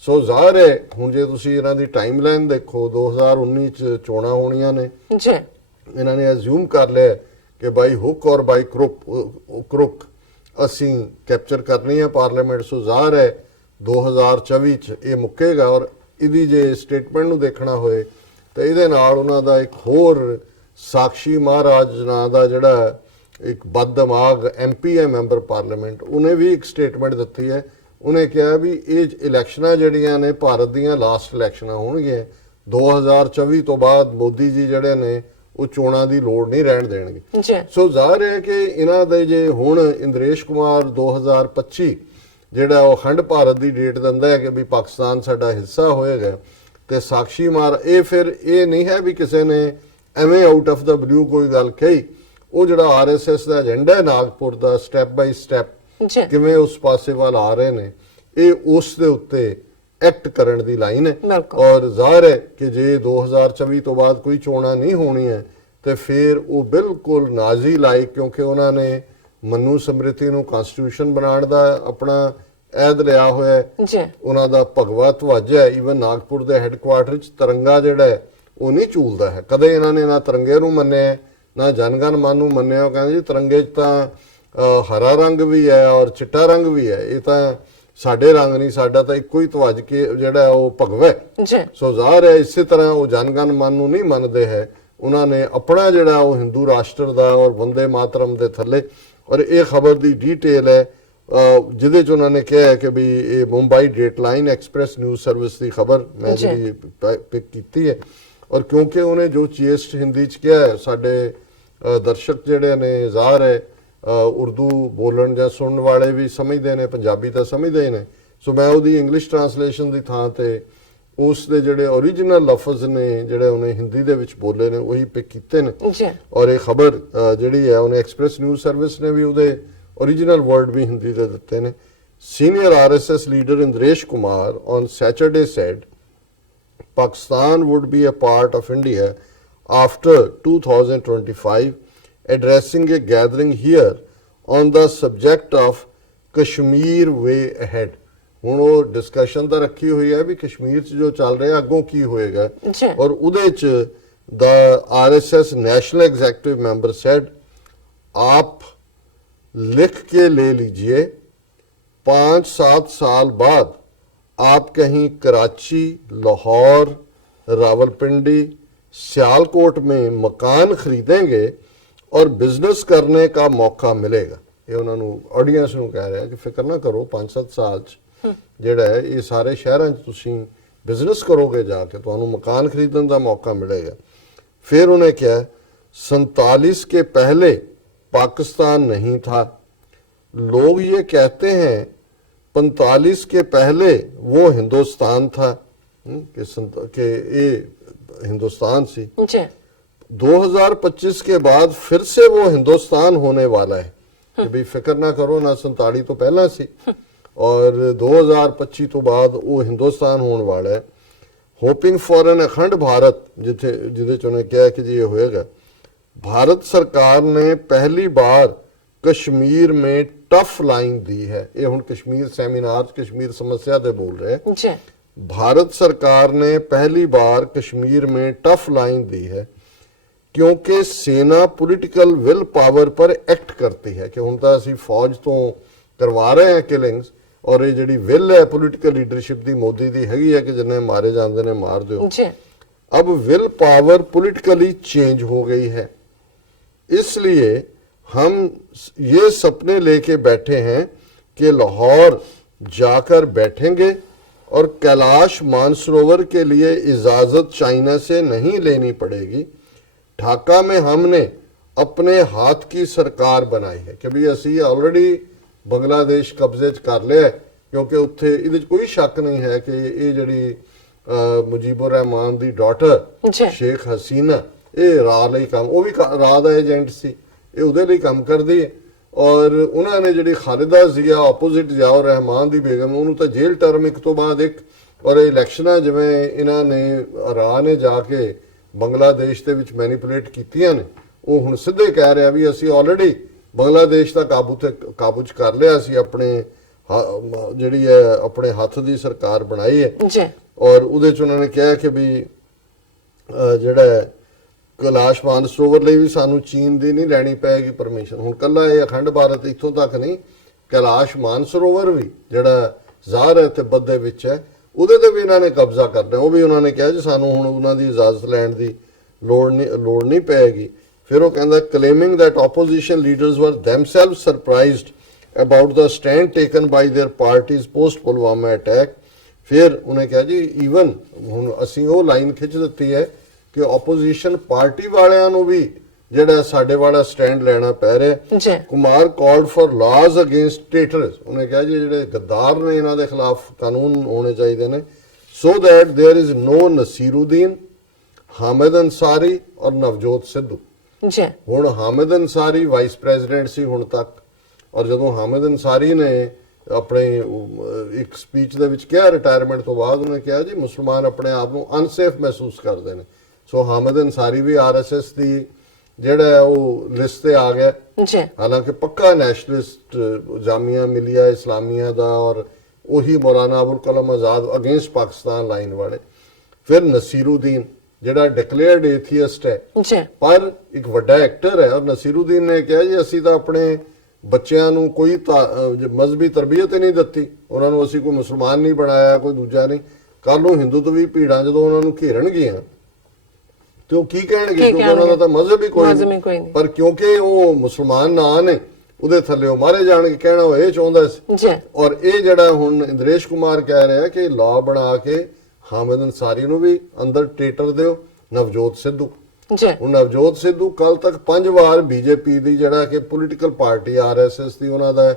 ਸੋ ਜ਼ਾਹਰ ਹੈ ਹੁਣ ਜੇ ਤੁਸੀਂ ਇਹਨਾਂ ਦੀ ਟਾਈਮਲਾਈਨ ਦੇਖੋ, 2019 ਚ ਚੋਣਾਂ ਹੋਣੀਆਂ ਨੇ, ਇਹਨਾਂ ਨੇ ਅਜ਼ਿਊਮ ਕਰ ਲਿਆ ਕਿ ਬਾਈ ਹੁੱਕ ਔਰ ਬਾਈ ਕਰੁਕ ਅਸੀਂ ਕੈਪਚਰ ਕਰਨੀ ਹੈ ਪਾਰਲੀਮੈਂਟ। ਸੋ ਜ਼ਾਹਰ ਹੈ 2024 ਚ ਇਹ ਮੁੱਕੇਗਾ। ਔਰ ਇਹਦੀ ਜੇ ਸਟੇਟਮੈਂਟ ਨੂੰ ਦੇਖਣਾ ਹੋਏ ਤਾਂ ਇਹਦੇ ਨਾਲ ਉਹਨਾਂ ਦਾ ਇੱਕ ਹੋਰ ਸਾਕਸ਼ੀ ਮਹਾਰਾਜ ਨਾਂ ਦਾ ਜਿਹੜਾ ਇੱਕ ਬਦਦਮਾਗ MP ਹੈ ਮੈਂਬਰ ਪਾਰਲੀਮੈਂਟ, ਉਹਨੇ ਵੀ ਇੱਕ ਸਟੇਟਮੈਂਟ ਦਿੱਤੀ ਹੈ। ਉਹਨੇ ਕਿਹਾ ਵੀ ਇਹ ਇਲੈਕਸ਼ਨਾਂ ਜਿਹੜੀਆਂ ਨੇ ਭਾਰਤ ਦੀਆਂ ਲਾਸਟ ਇਲੈਕਸ਼ਨਾਂ ਹੋਣਗੀਆਂ, 2024 ਤੋਂ ਬਾਅਦ ਮੋਦੀ ਜੀ ਜਿਹੜੇ ਨੇ ਉਹ ਚੋਣਾਂ ਦੀ ਲੋੜ ਨਹੀਂ ਰਹਿਣ ਦੇਣਗੇ। ਸੋ ਜ਼ਾਹਰ ਹੈ ਕਿ ਇਹਨਾਂ ਦੇ ਜੇ ਹੁਣ ਇੰਦਰੇਸ਼ ਕੁਮਾਰ 2025 ਜਿਹੜਾ ਉਹ ਅਖੰਡ ਭਾਰਤ ਦੀ ਡੇਟ ਦਿੰਦਾ ਹੈ ਕਿ ਵੀ ਪਾਕਿਸਤਾਨ ਸਾਡਾ ਹਿੱਸਾ ਹੋਏਗਾ, ਤੇ ਸਾਕਸ਼ੀ ਇਹ ਫਿਰ ਇਹ ਨਹੀਂ ਹੈ ਵੀ ਕਿਸੇ ਨੇ ਐਵੇਂ ਆਊਟ ਆਫ ਦਾ ਬਲੂ ਕੋਈ ਗੱਲ ਕਹੀ। ਉਹ ਜਿਹੜਾ RSS ਦਾ ਏਜੰਡਾ ਹੈ ਨਾਗਪੁਰ ਦਾ, ਸਟੈਪ ਬਾਈ ਸਟੈਪ ਕਿਵੇਂ ਉਸ ਪਾਸੇ ਵੱਲ ਆ ਰਹੇ ਨੇ, ਇਹ ਉਸ ਦੇ ਉੱਤੇ ਐਕਟ ਕਰਨ ਦੀ ਲਾਈਨ ਹੈ। ਔਰ ਜ਼ਾਹਰ ਹੈ ਕਿ ਜੇ 2024 ਤੋਂ ਬਾਅਦ ਕੋਈ ਚੋਣਾਂ ਨਹੀਂ ਹੋਣੀਆਂ ਤੇ ਫਿਰ ਉਹ ਬਿਲਕੁਲ ਨਾਜ਼ੀ ਲਾਈਕ, ਕਿਉਂਕਿ ਉਹਨਾਂ ਨੇ ਮਨੂ ਸਮ੍ਰਿਤੀ ਨੂੰ ਕਨਸਟੀਟਿਊਸ਼ਨ ਬਣਾਉਣ ਦਾ ਆਪਣਾ ਐਦ ਲਿਆ ਹੋਇਆ ਹੈ, ਉਹਨਾਂ ਦਾ ਭਗਵਾ ਧਵਜ ਹੈ। ਈਵਨ ਨਾਗਪੁਰ ਦੇ ਹੈੱਡਕੁਆਰਟਰ 'ਚ ਤਿਰੰਗਾ ਜਿਹੜਾ ਹੈ ਉਹ ਨਹੀਂ ਝੂਲਦਾ ਹੈ। ਕਦੇ ਇਹਨਾਂ ਨੇ ਨਾ ਤਿਰੰਗੇ ਨੂੰ ਮੰਨਿਆ ਨਾ ਜਨਗਣ ਮਨ ਨੂੰ ਮੰਨਿਆ। ਉਹ ਕਹਿੰਦੇ ਜੀ ਤਿਰੰਗੇ 'ਚ ਤਾਂ ਹਰਾ ਰੰਗ ਵੀ ਹੈ ਔਰ ਚਿੱਟਾ ਰੰਗ ਵੀ ਹੈ, ਇਹ ਤਾਂ ਸਾਡੇ ਰੰਗ ਨਹੀਂ, ਸਾਡਾ ਤਾਂ ਇੱਕੋ ਹੀ ਧਵਜ ਕੇ ਜਿਹੜਾ ਉਹ ਭਗਵਾ ਹੈ। ਸੋ ਜ਼ਾਹਰ ਹੈ ਇਸੇ ਤਰ੍ਹਾਂ ਉਹ ਜਨਗਣ ਮਨ ਨੂੰ ਨਹੀਂ ਮੰਨਦੇ ਹੈ, ਉਹਨਾਂ ਨੇ ਆਪਣਾ ਜਿਹੜਾ ਉਹ ਹਿੰਦੂ ਰਾਸ਼ਟਰ ਦਾ ਔਰ ਵੰਦੇ ਮਾਤਰਮ ਦੇ ਥੱਲੇ। ਔਰ ਇਹ ਖਬਰ ਦੀ ਡੀਟੇਲ ਹੈ ਜਿਹਦੇ 'ਚ ਉਹਨਾਂ ਨੇ ਕਿਹਾ ਕਿ ਵੀ ਇਹ Mumbai dateline express news service ਦੀ ਖਬਰ ਮੈਂ ਜਿਹੜੀ ਪਿਕ ਕੀਤੀ ਹੈ। ਔਰ ਕਿਉਂਕਿ ਉਹਨੇ ਜੋ ਚੀਐਸਟ ਹਿੰਦੀ 'ਚ ਕਿਹਾ ਹੈ, ਸਾਡੇ ਦਰਸ਼ਕ ਜਿਹੜੇ ਨੇ ਜ਼ਾਹਰ ਹੈ ਉਰਦੂ ਬੋਲਣ ਜਾਂ ਸੁਣਨ ਵਾਲੇ ਵੀ ਸਮਝਦੇ ਨੇ, ਪੰਜਾਬੀ ਤਾਂ ਸਮਝਦੇ ਹੀ ਨੇ। ਸੋ ਮੈਂ ਉਹਦੀ ਇੰਗਲਿਸ਼ ਟਰਾਂਸਲੇਸ਼ਨ ਦੀ ਥਾਂ ਤੇ ਉਸ ਦੇ ਜਿਹੜੇ ਓਰੀਜਨਲ ਲਫ਼ਜ਼ ਨੇ ਜਿਹੜੇ ਉਹਨੇ ਹਿੰਦੀ ਦੇ ਵਿੱਚ ਬੋਲੇ ਨੇ ਉਹੀ ਪਿਕ ਕੀਤੇ ਨੇ। ਔਰ ਇਹ ਖਬਰ ਜਿਹੜੀ ਹੈ ਉਹਨੇ ਐਕਸਪ੍ਰੈਸ ਨਿਊਜ਼ ਸਰਵਿਸ ਨੇ ਵੀ ਉਹਦੇ ਓਰੀਜਨਲ ਵਰਡ ਵੀ ਹਿੰਦੀ ਦੇ ਦਿੱਤੇ ਨੇ। Senior RSS leader Indresh Kumar on Saturday said Pakistan would be a part of India after 2025, addressing a gathering here on the subject of Kashmir way ahead. ਹੁਣ ਉਹ ਡਿਸਕਸ਼ਨ ਤਾਂ ਰੱਖੀ ਹੋਈ ਹੈ ਵੀ ਕਸ਼ਮੀਰ 'ਚ ਜੋ ਚੱਲ ਰਿਹਾ ਅੱਗੋਂ ਕੀ ਹੋਏਗਾ। ਔਰ ਉਹਦੇ 'ਚ the RSS national executive member said, आप लिख के ले लीजिए 5-7 साल बाद आप कहीं कराची, लाहौर, रावलपिंडी, सियालकोट में मकान खरीदेंगे और बिजनेस करने का मौका मिलेगा। ये उन्होंने ऑडियंस ਨੂੰ ਕਹਿ ਰਿਹਾ ਕਿ ਫਿਕਰ ਨਾ ਕਰੋ 5-7 ਸਾਲ ਚ ਜਿਹੜਾ ਹੈ ਇਹ ਸਾਰੇ ਸ਼ਹਿਰਾਂ 'ਚ ਤੁਸੀਂ ਬਿਜ਼ਨਸ ਕਰੋਗੇ ਜਾ ਕੇ ਤੁਹਾਨੂੰ ਮਕਾਨ ਖਰੀਦਣ ਦਾ ਮੌਕਾ ਮਿलेगा। फिर उन्हें क्या 47 के पहले पाकिस्तान नहीं था। लोग ये कहते हैं 45 के पहले वो हिंदुस्तान था कि ये हिंदुस्तान सी। 2025 के बाद फिर से वो हिंदुस्तान होने वाला है कि भाई फिक्र ना करो ना 47 तो पहला सी और 2025 तो बाद वो हिंदुस्तान होने वाला है। होपिंग फॉर एन अखंड भारत जिथे जिदे च उन्हें कहा कि जी ये होएगा। भारत सरकार ने पहली बार कश्मीर में टफ लाइन दी है। ये हुण कश्मीर सेमिनार कश्मीर समस्या दे बोल रहे हैं। भारत सरकार ने पहली बार कश्मीर में टफ लाइन दी है क्योंकि सेना पॉलिटिकल विल पावर पर एक्ट करती है कि हुण तां असीं फौज तो करवा रहे हैं किलिंग्स और ये जिहड़ी विल है पॉलिटिकल लीडरशिप दी मोदी दी हैगी है कि जिन्ने मारे जांदे ने मार दिओ। अब विल पावर पॉलिटिकली चेंज हो गई है, इसलिए हम ये सपने लेके बैठे हैं कि लाहौर जाकर बैठेंगे और कैलाश मानसरोवर के लिए इजाजत चाइना से नहीं लेनी पड़ेगी। ढाका में हमने अपने हाथ की सरकार बनाई है कि भी असी ऑलरेडी बांग्लादेश कब्जे च कर लिया क्योंकि उत्थे इहदे च कोई शक नहीं है कि ये जिहड़ी मुजीबुर रहमान दी डॉटर शेख हसीना ये राह लई काम वो भी राह दा एजेंट सी, ये उहदे लई काम करदी है। और उन्होंने जिहड़ी खालिदा जिया ऑपोजिट जियाउर रहमान दी बेगम उन्होंने तो जेल टर्म एक तो बाद एक और इलैक्शनां जिवें इन्हां ने राह ने जाके बांग्लादेश दे विच मैनीपुलेट कीतियां ने वो हुण सिद्धे कह रहा भी असी ऑलरेडी बांग्लादेश का काबू च कर लिया सी, अपने जिहड़ी है अपने हथ दी सरकार बनाई है। और उहदे च उन्होंने कहा कि भी जिहड़ा कैलाश मानसरोवर ਲਈ ਵੀ ਸਾਨੂੰ चीन ਦੀ नहीं लैनी पैगी परमिशन। हुण कल्ला ये अखंड भारत इत्थों तक नहीं कैलाश मानसरोवर भी जिहड़ा ਜ਼ਾਹਰ है तिब्बत ਦੇ ਵਿੱਚ है ਉਹਦੇ ਤੇ ਵੀ ਇਹਨਾਂ ਨੇ ਕਬਜ਼ਾ ਕਰਨਾ। ਉਹ ਵੀ ਉਹਨਾਂ ਨੇ ਕਿਹਾ ਜੀ ਸਾਨੂੰ ਹੁਣ ਉਹਨਾਂ ਦੀ ਇਜਾਜ਼ਤ ਲੈਣ ਦੀ ਲੋੜ ਨਹੀਂ ਪਏਗੀ। ਫਿਰ ਉਹ ਕਹਿੰਦਾ claiming that opposition leaders were themselves surprised about the stand taken by their parties post Pulwama attack। ਫਿਰ ਉਹਨੇ ਕਿਹਾ ਜੀ ਈਵਨ ਹੁਣ ਅਸੀਂ ਉਹ ਲਾਈਨ ਖਿੱਚ ਦਿੱਤੀ ਹੈ ਕਿ ਆਪੋਜੀਸ਼ਨ ਪਾਰਟੀ ਵਾਲਿਆਂ ਨੂੰ ਵੀ ਜਿਹੜਾ ਸਾਡੇ ਵਾਲਾ ਸਟੈਂਡ ਲੈਣਾ ਪੈ ਰਿਹਾ। Kumar called for laws against traitors, ਉਹਨੇ ਕਿਹਾ ਜੀ ਜਿਹੜੇ ਗੱਦਾਰ ਨੇ ਇਹਨਾਂ ਦੇ ਖਿਲਾਫ ਕਾਨੂੰਨ ਹੋਣੇ ਚਾਹੀਦੇ ਨੇ so that there is no Naseeruddin, Hamid Ansari ਔਰ ਨਵਜੋਤ ਸਿੱਧੂ। ਹੁਣ ਹਾਮਿਦ ਅੰਸਾਰੀ ਵਾਈਸ ਪ੍ਰੈਜ਼ੀਡੈਂਟ ਸੀ ਹੁਣ ਤੱਕ ਔਰ ਜਦੋਂ ਹਾਮਿਦ ਅੰਸਾਰੀ ਨੇ ਆਪਣੇ ਇੱਕ ਸਪੀਚ ਦੇ ਵਿੱਚ ਕਿਹਾ ਰਿਟਾਇਰਮੈਂਟ ਤੋਂ ਬਾਅਦ ਉਹਨੇ ਕਿਹਾ ਜੀ ਮੁਸਲਮਾਨ ਆਪਣੇ ਆਪ ਨੂੰ ਅਨਸੇਫ ਮਹਿਸੂਸ ਕਰਦੇ ਨੇ। ਸੋ ਹਾਮਿਦ ਅੰਸਾਰੀ ਵੀ RSS ਦੀ ਜਿਹੜਾ ਉਹ ਲਿਸਟ ਤੇ ਆ ਗਿਆ ਹਾਲਾਂਕਿ ਪੱਕਾ ਨੈਸ਼ਨਲਿਸਟ ਜਾਮੀਆ ਮਿਲੀਆ ਇਸਲਾਮੀਆ ਦਾ ਔਰ ਉਹੀ ਮੌਲਾਨਾ ਅਬੁਲ ਕਲਾਮ ਆਜ਼ਾਦ ਅਗੇਂਸਟ ਪਾਕਿਸਤਾਨ ਲਾਈਨ ਵਾਲੇ। ਫਿਰ ਨਸੀਰੁਦੀਨ ਜਿਹੜਾ ਡਿਕਲੇਅਰਡ एथियस्ट ਹੈ ਪਰ ਇੱਕ ਵੱਡਾ ਐਕਟਰ ਹੈ ਔਰ ਨਸੀਰੁਦੀਨ ਨੇ ਕਿਹਾ ਜੀ ਅਸੀਂ ਤਾਂ ਆਪਣੇ ਬੱਚਿਆਂ ਨੂੰ ਕੋਈ ਮਜ਼ਹਬੀ ਤਰਬੀਅਤ ਹੀ ਨਹੀਂ ਦਿੱਤੀ, ਉਹਨਾਂ ਨੂੰ ਅਸੀਂ ਕੋਈ ਮੁਸਲਮਾਨ ਨਹੀਂ ਬਣਾਇਆ ਕੋਈ ਦੂਜਾ ਨਹੀਂ। ਕੱਲ ਨੂੰ ਹਿੰਦੂਤਵੀ ਭੀੜਾਂ ਜਦੋਂ ਉਹਨਾਂ ਨੂੰ ਘੇਰਨਗੀਆਂ ਤੇ ਉਹ ਕੀ ਕਹਿਣਗੇ ਕਿਉਂਕਿ ਉਹਨਾਂ ਦਾ ਤਾਂ ਮਜ਼ਹਬ ਹੀ ਕੋਈ ਨਹੀਂ ਪਰ ਕਿਉਂਕਿ ਉਹ ਮੁਸਲਮਾਨ ਨਾ ਨੇ ਉਹਦੇ ਥੱਲੇ ਉਹ ਮਾਰੇ ਜਾਣਗੇ ਕਹਿਣਾ ਉਹ ਇਹ ਚਾਹੁੰਦਾ ਸੀ। ਔਰ ਇਹ ਜਿਹੜਾ ਹੁਣ ਇੰਦਰੇਸ਼ ਕੁਮਾਰ ਕਹਿ ਰਿਹਾ ਕਿ ਲਾਅ ਬਣਾ ਕੇ ਹਾਮਿਦ ਅੰਸਾਰੀ ਨੂੰ ਵੀ ਅੰਦਰ ਟ੍ਰੇਟਰ ਦਿਓ। ਨਵਜੋਤ ਸਿੱਧੂ ਹੁਣ ਨਵਜੋਤ ਸਿੱਧੂ ਕੱਲ ਤੱਕ 5 ਵਾਰ ਬੀਜੇਪੀ ਦੀ ਜਿਹੜਾ ਕਿ ਪੋਲੀਟੀਕਲ ਪਾਰਟੀ RSS ਦੀ ਉਹਨਾਂ ਦਾ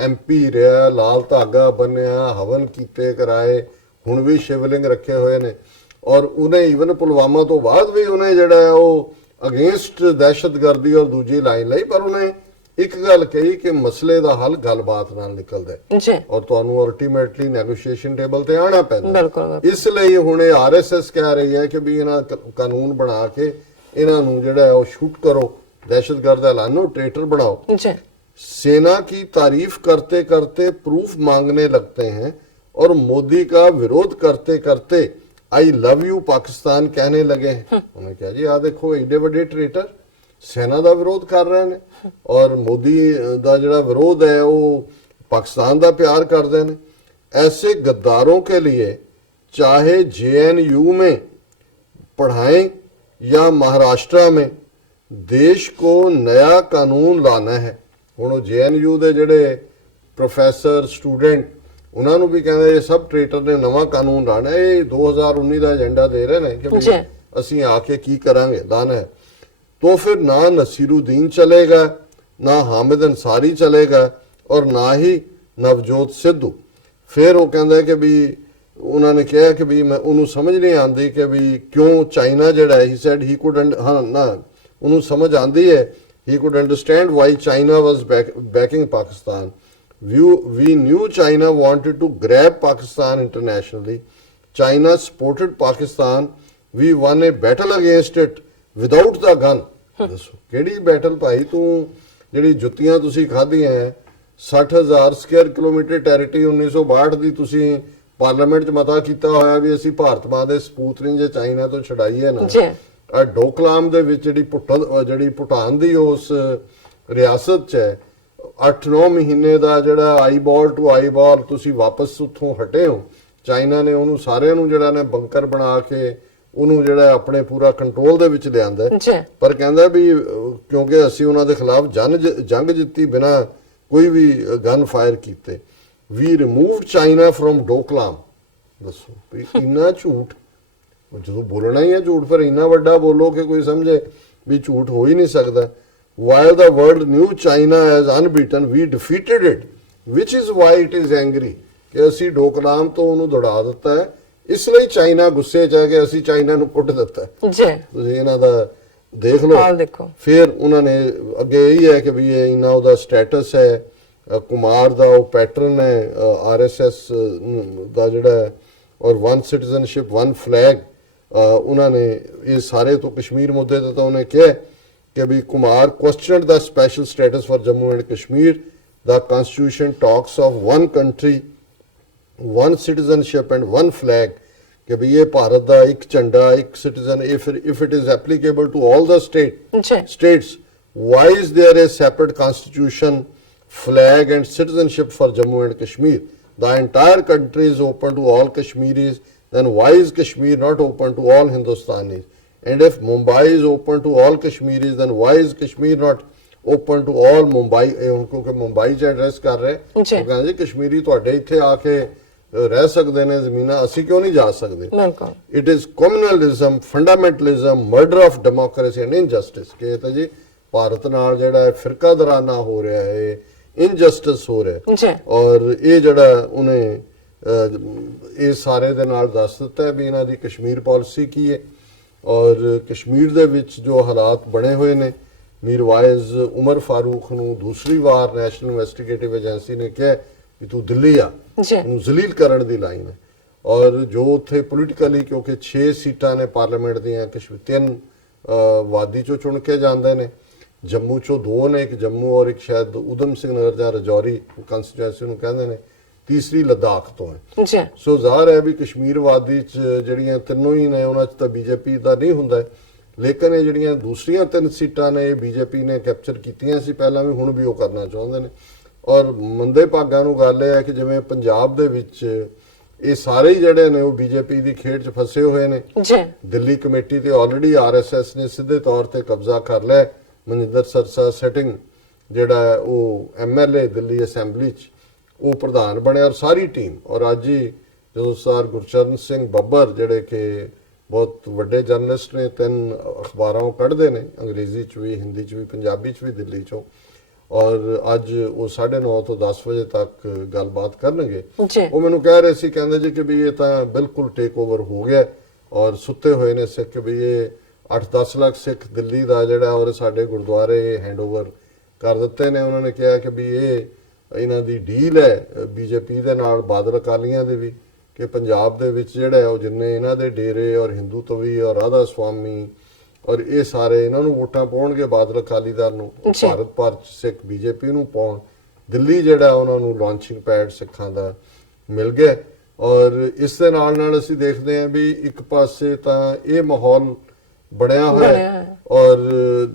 MP ਰਿਹਾ, ਲਾਲ ਧਾਗਾ ਬੰਨਿਆ, ਹਵਨ ਕੀਤੇ ਕਰਾਏ, ਹੁਣ ਵੀ ਸ਼ਿਵਲਿੰਗ ਰੱਖੇ ਹੋਏ ਨੇ। ਔਰ ਉਹਨੇ ਈਵਨ ਪੁਲਵਾਮਾ ਤੋਂ ਬਾਅਦ ਵੀ ਉਹਨੇ ਜਿਹੜਾ ਉਹ ਅਗੇਂਸਟ ਦਹਿਸ਼ਤਗਰਦੀ ਔਰ ਦੂਜੀ ਲਾਈਨ ਲਈ ਪਰ ਉਹਨੇ ਇੱਕ ਗੱਲ ਕਹੀ ਕਿ ਮਸਲੇ ਦਾ ਹੱਲ ਗੱਲਬਾਤ ਨਾਲ ਨਿਕਲਦਾ ਹੈ ਔਰ ਤੁਹਾਨੂੰ ਅਲਟੀਮੇਟਲੀ ਨੈਗੋਸ਼ੀਏਸ਼ਨ ਟੇਬਲ ਤੇ ਆਣਾ ਪੈਂਦਾ। ਇਸ ਲਈ ਹੁਣ ਇਹ RSS ਕਹਿ ਰਹੀ ਹੈ ਕਿ ਵੀ ਇਹਨਾਂ ਕਾਨੂੰਨ ਬਣਾ ਕੇ ਇਹਨਾਂ ਨੂੰ ਜਿਹੜਾ ਉਹ ਸ਼ੂਟ ਕਰੋ, दहशतगर्द ऐलानो, ट्रेटर बनाओ। सेना की तारीफ करते करते प्रूफ मांगने लगते हैं और मोदी का विरोध करते करते आई लव यू पाकिस्तान कहने लगे हैं। उन्हें क्या जी आ देखो एडे बड़े ट्रेटर सेना का विरोध कर रहे हैं और मोदी का जो विरोध है वो पाकिस्तान का प्यार करते हैं। ऐसे गद्दारों के लिए चाहे JNU में पढ़ाएं या महाराष्ट्र में देश को नया कानून लाना है। ਹੁਣ ਉਹ JNU ਦੇ ਜਿਹੜੇ ਪ੍ਰੋਫੈਸਰ ਸਟੂਡੈਂਟ ਉਹਨਾਂ ਨੂੰ ਵੀ ਕਹਿੰਦੇ ਇਹ ਸਭ ਟ੍ਰੇਟਰ ਨੇ ਨਵਾਂ ਕਾਨੂੰਨ ਲਾਣਾ। ਇਹ 2019 ਦਾ ਏਜੰਡਾ ਦੇ ਰਹੇ ਨੇ ਕਿ ਵੀ ਅਸੀਂ ਆ ਕੇ ਕੀ ਕਰਾਂਗੇ, ਲਾਣਾ ਹੈ। तो फिर ना नसीरुद्दीन चलेगा, ना हामिद अंसारी चलेगा और ना ही नवजोत सिद्धू। फिर वो कहता है कि भी उन्होंने कहा कि भी मैं उन्होंने समझ नहीं आती कि भी क्यों चाइना जड़ा है, he said he could हाँ ना उन्होंने समझ आती है, he could understand why China was backing Pakistan. We knew China wanted to grab Pakistan internationally. China supported Pakistan. We won a battle against it without the gun. ਦੱਸੋ ਕਿਹੜੀ battle ਭਾਈ ਤੂੰ, ਜਿਹੜੀ ਜੁੱਤੀਆਂ ਤੁਸੀਂ ਖਾਧੀਆਂ 60,000 ਸਕੁਅਰ ਕਿਲੋਮੀਟਰ ਟੈਰੀਟਰੀ 1962 ਦੀ ਤੁਸੀਂ parliament 'ਚ ਮਤਾ ਕੀਤਾ ਹੋਇਆ ਵੀ ਅਸੀਂ ਭਾਰਤ ਮਾਂ ਦੇ ਸਪੂਤ ਨਹੀਂ ਜੇ ਚਾਈਨਾ ਤੋਂ ਛਡਾਈਏ ਨਾ। ਆ ਡੋਕਲਾਮ ਦੇ ਵਿੱਚ ਜਿਹੜੀ ਭੂਟਾਨ ਦੀ ਉਸ ਰਿਆਸਤ 'ਚ ਹੈ 8-9 ਮਹੀਨੇ ਦਾ ਜਿਹੜਾ ਆਈਬਾਲ ਟੂ ਆਈਬਾਲ ਤੁਸੀਂ ਵਾਪਸ ਉੱਥੋਂ ਹਟੇ ਹੋ। ਚਾਈਨਾ ਨੇ ਉਹਨੂੰ ਸਾਰਿਆਂ ਨੂੰ ਜਿਹੜਾ ਨੇ ਬੰਕਰ ਬਣਾ ਕੇ ਉਹਨੂੰ ਜਿਹੜਾ ਆਪਣੇ ਪੂਰਾ ਕੰਟਰੋਲ ਦੇ ਵਿੱਚ ਲਿਆਂਦਾ। ਪਰ ਕਹਿੰਦਾ ਵੀ ਕਿਉਂਕਿ ਅਸੀਂ ਉਹਨਾਂ ਦੇ ਖਿਲਾਫ ਜੰਗ ਜਿੱਤੀ ਬਿਨਾ ਕੋਈ ਵੀ ਗਨ ਫਾਇਰ ਕੀਤੇ। ਵੀ ਰਿਮੂਵਡ ਚਾਈਨਾ ਫਰੋਮ ਡੋਕਲਾਮ। ਦੱਸੋ ਵੀ ਇੰਨਾ ਝੂਠ, ਜਦੋਂ ਬੋਲਣਾ ਹੀ ਹੈ ਝੂਠ ਫਿਰ ਇੰਨਾ ਵੱਡਾ ਬੋਲੋ ਕਿ ਕੋਈ ਸਮਝੇ ਵੀ ਝੂਠ ਹੋ ਹੀ ਨਹੀਂ ਸਕਦਾ। while the world knew China as unbeaten, we defeated it, which is why it is angry। ਕਿ ਅਸੀਂ ਡੋਕਲਾਮ ਤੋਂ ਉਹਨੂੰ ਦੌੜਾ ਦਿੱਤਾ ਹੈ, ਇਸ ਲਈ ਚਾਈਨਾ ਗੁੱਸੇ 'ਚ ਹੈ ਕਿ ਅਸੀਂ ਚਾਈਨਾ ਨੂੰ ਕੁੱਟ ਦਿੱਤਾ ਜੀ। ਤੁਸੀਂ ਇਹਨਾਂ ਦਾ ਦੇਖ ਲਓ। ਫਿਰ ਉਹਨਾਂ ਨੇ ਅੱਗੇ ਇਹੀ ਹੈ ਕਿ ਵੀ ਇਹ ਇੰਨਾ ਉਹਦਾ ਸਟੇਟਸ ਹੈ, ਕੁਮਾਰ ਦਾ ਉਹ ਪੈਟਰਨ ਹੈ RSS ਦਾ ਜਿਹੜਾ, ਔਰ ਵਨ ਸਿਟੀਜ਼ਨਸ਼ਿਪ ਵਨ ਫਲੈਗ। ਉਹਨਾਂ ਨੇ ਇਹ ਸਾਰੇ ਤੋਂ ਕਸ਼ਮੀਰ ਮੁੱਦੇ ਤੇ ਤਾਂ ਉਹਨੇ ਕਿਹਾ ਕਿ ਵੀ Kumar questioned the special status for Jammu and Kashmir. The constitution talks of one country one citizenship and one flag कि भी ये भारत का एक झंडा एक citizen if it is applicable to all the states, why is there a separate constitution, flag and citizenship for Jammu and Kashmir? The entire country is open to all Kashmiris, then why is Kashmir not open to all Hindustanis? And if Mumbai is open to all Kashmiris, then why is Kashmir not open to all Mumbai? क्योंकि मुंबई च address कर रहे हैं, कहते जी कश्मीरी ਤੁਹਾਡੇ ਇੱਥੇ ਆ ਕੇ ਰਹਿ ਸਕਦੇ ਨੇ ਜ਼ਮੀਨਾਂ, ਅਸੀਂ ਕਿਉਂ ਨਹੀਂ ਜਾ ਸਕਦੇ? It is communalism, fundamentalism, murder of democracy and injustice. ਕਿ ਤਾਂ ਜੀ ਭਾਰਤ ਨਾਲ ਜਿਹੜਾ ਹੈ ਫਿਰਕਾ ਦਰਾਨਾ ਹੋ ਰਿਹਾ ਹੈ, ਇਨਜਸਟਿਸ ਹੋ ਰਿਹਾ। ਔਰ ਇਹ ਜਿਹੜਾ ਉਹਨੇ ਇਹ ਸਾਰੇ ਦੇ ਨਾਲ ਦੱਸ ਦਿੱਤਾ ਹੈ ਵੀ ਇਹਨਾਂ ਦੀ ਕਸ਼ਮੀਰ ਪਾਲਿਸੀ ਕੀ ਹੈ। ਔਰ ਕਸ਼ਮੀਰ ਦੇ ਵਿੱਚ ਜੋ ਹਾਲਾਤ ਬਣੇ ਹੋਏ ਨੇ, ਮੀਰਵਾਇਜ਼ ਉਮਰ ਫਾਰੂਕ ਨੂੰ ਦੂਸਰੀ ਵਾਰ ਨੈਸ਼ਨਲ ਇਨਵੈਸਟੀਗੇਟਿਵ ਏਜੰਸੀ ਨੇ ਕਿਹਾ ਵੀ ਤੂੰ ਦਿੱਲੀ ਆ, ਉਹਨੂੰ ਜ਼ਲੀਲ ਕਰਨ ਦੀ ਲਾਈਨ ਹੈ। ਔਰ ਜੋ ਉੱਥੇ ਪੋਲੀਟੀਕਲੀ ਕਿਉਂਕਿ 6 ਸੀਟਾਂ ਨੇ ਪਾਰਲੀਮੈਂਟ ਦੀਆਂ, 3 ਵਾਦੀ ਚੋਂ ਚੁਣ ਕੇ ਜਾਂਦੇ ਨੇ, ਜੰਮੂ ਚੋਂ 2 ਨੇ, ਇੱਕ ਜੰਮੂ ਔਰ ਇੱਕ ਸ਼ਾਇਦ ਉਦਮ ਸਿੰਘ ਨਗਰ ਜਾਂ ਰਜੌਰੀ ਕੰਸਟੀਚੁਐਂਸੀ ਨੂੰ ਕਹਿੰਦੇ ਨੇ, ਤੀਸਰੀ ਲੱਦਾਖ ਤੋਂ ਹੈ। ਸੋ ਜ਼ਾਹਰ ਹੈ ਵੀ ਕਸ਼ਮੀਰ ਵਾਦੀ 'ਚ ਜਿਹੜੀਆਂ ਤਿੰਨੋਂ ਹੀ ਨੇ ਉਹਨਾਂ 'ਚ ਤਾਂ ਬੀਜੇਪੀ ਦਾ ਨਹੀਂ ਹੁੰਦਾ, ਲੇਕਿਨ ਇਹ ਜਿਹੜੀਆਂ ਦੂਸਰੀਆਂ 3 ਸੀਟਾਂ ਨੇ ਇਹ ਬੀਜੇਪੀ ਨੇ ਕੈਪਚਰ ਕੀਤੀਆਂ ਸੀ ਪਹਿਲਾਂ ਵੀ, ਹੁਣ ਵੀ ਉਹ ਕਰਨਾ ਚਾਹੁੰਦੇ ਨੇ। ਔਰ ਮੰਦੇ ਭਾਗਾਂ ਨੂੰ ਗੱਲ ਇਹ ਹੈ ਕਿ ਜਿਵੇਂ ਪੰਜਾਬ ਦੇ ਵਿੱਚ ਇਹ ਸਾਰੇ ਹੀ ਜਿਹੜੇ ਨੇ ਉਹ ਬੀਜੇਪੀ ਦੀ ਖੇਡ 'ਚ ਫਸੇ ਹੋਏ ਨੇ। ਦਿੱਲੀ ਕਮੇਟੀ ਤੇ ਆਲਰੇਡੀ RSS ਨੇ ਸਿੱਧੇ ਤੌਰ ਤੇ ਕਬਜ਼ਾ ਕਰ ਲਿਆ। ਮਨਿੰਦਰ ਸਰਸਾ ਸੈਟਿੰਗ ਜਿਹੜਾ ਉਹ MLA ਦਿੱਲੀ ਅਸੈਂਬਲੀ 'ਚ ਉਹ ਪ੍ਰਧਾਨ ਬਣਿਆ ਔਰ ਸਾਰੀ ਟੀਮ। ਔਰ ਅੱਜ ਹੀ ਜਦੋਂ ਸਰ ਗੁਰਚਰਨ ਸਿੰਘ ਬੱਬਰ ਜਿਹੜੇ ਕਿ ਬਹੁਤ ਵੱਡੇ ਜਰਨਲਿਸਟ ਨੇ, 3 ਅਖਬਾਰਾਂ ਉਹ ਕੱਢਦੇ ਨੇ, ਅੰਗਰੇਜ਼ੀ 'ਚ ਵੀ, ਹਿੰਦੀ 'ਚ ਵੀ, ਪੰਜਾਬੀ 'ਚ ਵੀ ਦਿੱਲੀ 'ਚੋਂ। ਔਰ ਅੱਜ ਉਹ 9:30 ਤੋਂ 10 ਵਜੇ ਤੱਕ ਗੱਲਬਾਤ ਕਰਨਗੇ। ਉਹ ਮੈਨੂੰ ਕਹਿ ਰਹੇ ਸੀ, ਕਹਿੰਦੇ ਜੀ ਕਿ ਵੀ ਇਹ ਤਾਂ ਬਿਲਕੁਲ ਟੇਕ ਓਵਰ ਹੋ ਗਿਆ ਔਰ ਸੁੱਤੇ ਹੋਏ ਨੇ ਸਿੱਖ, ਵੀ ਇਹ 8-10 ਲੱਖ ਸਿੱਖ ਦਿੱਲੀ ਦਾ ਜਿਹੜਾ ਔਰ ਸਾਡੇ ਗੁਰਦੁਆਰੇ ਹੈਂਡਓਵਰ ਕਰ ਦਿੱਤੇ ਨੇ। ਉਹਨਾਂ ਨੇ ਕਿਹਾ ਕਿ ਵੀ ਇਹ ਇਹਨਾਂ ਦੀ ਡੀਲ ਹੈ ਬੀਜੇਪੀ ਦੇ ਨਾਲ, ਬਾਦਲ ਅਕਾਲੀਆਂ ਦੇ ਵੀ, ਕਿ ਪੰਜਾਬ ਦੇ ਵਿੱਚ ਜਿਹੜਾ ਉਹ ਜਿੰਨੇ ਇਹਨਾਂ ਦੇ ਡੇਰੇ ਔਰ ਹਿੰਦੂ ਤਵੀ ਔਰ ਰਾਧਾ ਸਵਾਮੀ ਔਰ ਇਹ ਸਾਰੇ ਇਹਨਾਂ ਨੂੰ ਵੋਟਾਂ ਪਾਉਣਗੇ ਬਾਦਲ ਅਕਾਲੀ ਦਲ ਨੂੰ, ਭਾਰਤ ਭਰ 'ਚ ਸਿੱਖ ਬੀਜੇਪੀ ਨੂੰ ਪਾਉਣ। ਦਿੱਲੀ ਜਿਹੜਾ ਉਹਨਾਂ ਨੂੰ ਲਾਂਚਿੰਗ ਪੈਡ ਸਿੱਖਾਂ ਦਾ ਮਿਲ ਗਿਆ। ਔਰ ਇਸ ਦੇ ਨਾਲ ਅਸੀਂ ਦੇਖਦੇ ਹਾਂ ਵੀ ਇੱਕ ਪਾਸੇ ਤਾਂ ਇਹ ਮਾਹੌਲ ਬਣਿਆ ਹੋਇਆ ਹੈ ਔਰ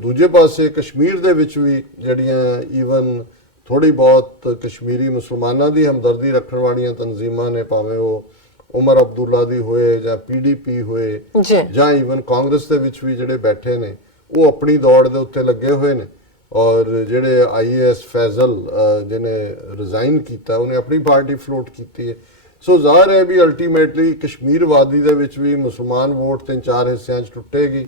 ਦੂਜੇ ਪਾਸੇ ਕਸ਼ਮੀਰ ਦੇ ਵਿੱਚ ਵੀ ਜਿਹੜੀਆਂ ਈਵਨ ਥੋੜੀ ਬਹੁਤ ਕਸ਼ਮੀਰੀ ਮੁਸਲਮਾਨਾਂ ਦੀ ਹਮਦਰਦੀ ਰੱਖਣ ਵਾਲੀਆਂ ਤਨਜ਼ੀਮਾਂ ਨੇ, ਭਾਵੇਂ ਉਹ ਉਮਰ ਅਬਦੁੱਲਾ ਦੀ ਹੋਏ ਜਾਂ PDP ਹੋਏ ਜਾਂ ਈਵਨ ਕਾਂਗਰਸ ਦੇ ਵਿੱਚ ਵੀ ਜਿਹੜੇ ਬੈਠੇ ਨੇ, ਉਹ ਆਪਣੀ ਦੌੜ ਦੇ ਉੱਤੇ ਲੱਗੇ ਹੋਏ ਨੇ ਔਰ ਜਿਹੜੇ ਆਈਏਐਸ ਫੈਜ਼ਲ ਜਿਹਨੇ ਰਿਜ਼ਾਈਨ ਕੀਤਾ ਉਹਨੇ ਆਪਣੀ ਪਾਰਟੀ ਫਲੋਟ ਕੀਤੀ ਹੈ। ਸੋ ਜ਼ਾਹਰ ਹੈ ਵੀ ਅਲਟੀਮੇਟਲੀ ਕਸ਼ਮੀਰ ਵਾਦੀ ਦੇ ਵਿੱਚ ਵੀ ਮੁਸਲਮਾਨ ਵੋਟ 3-4 ਹਿੱਸਿਆਂ 'ਚ ਟੁੱਟੇਗੀ,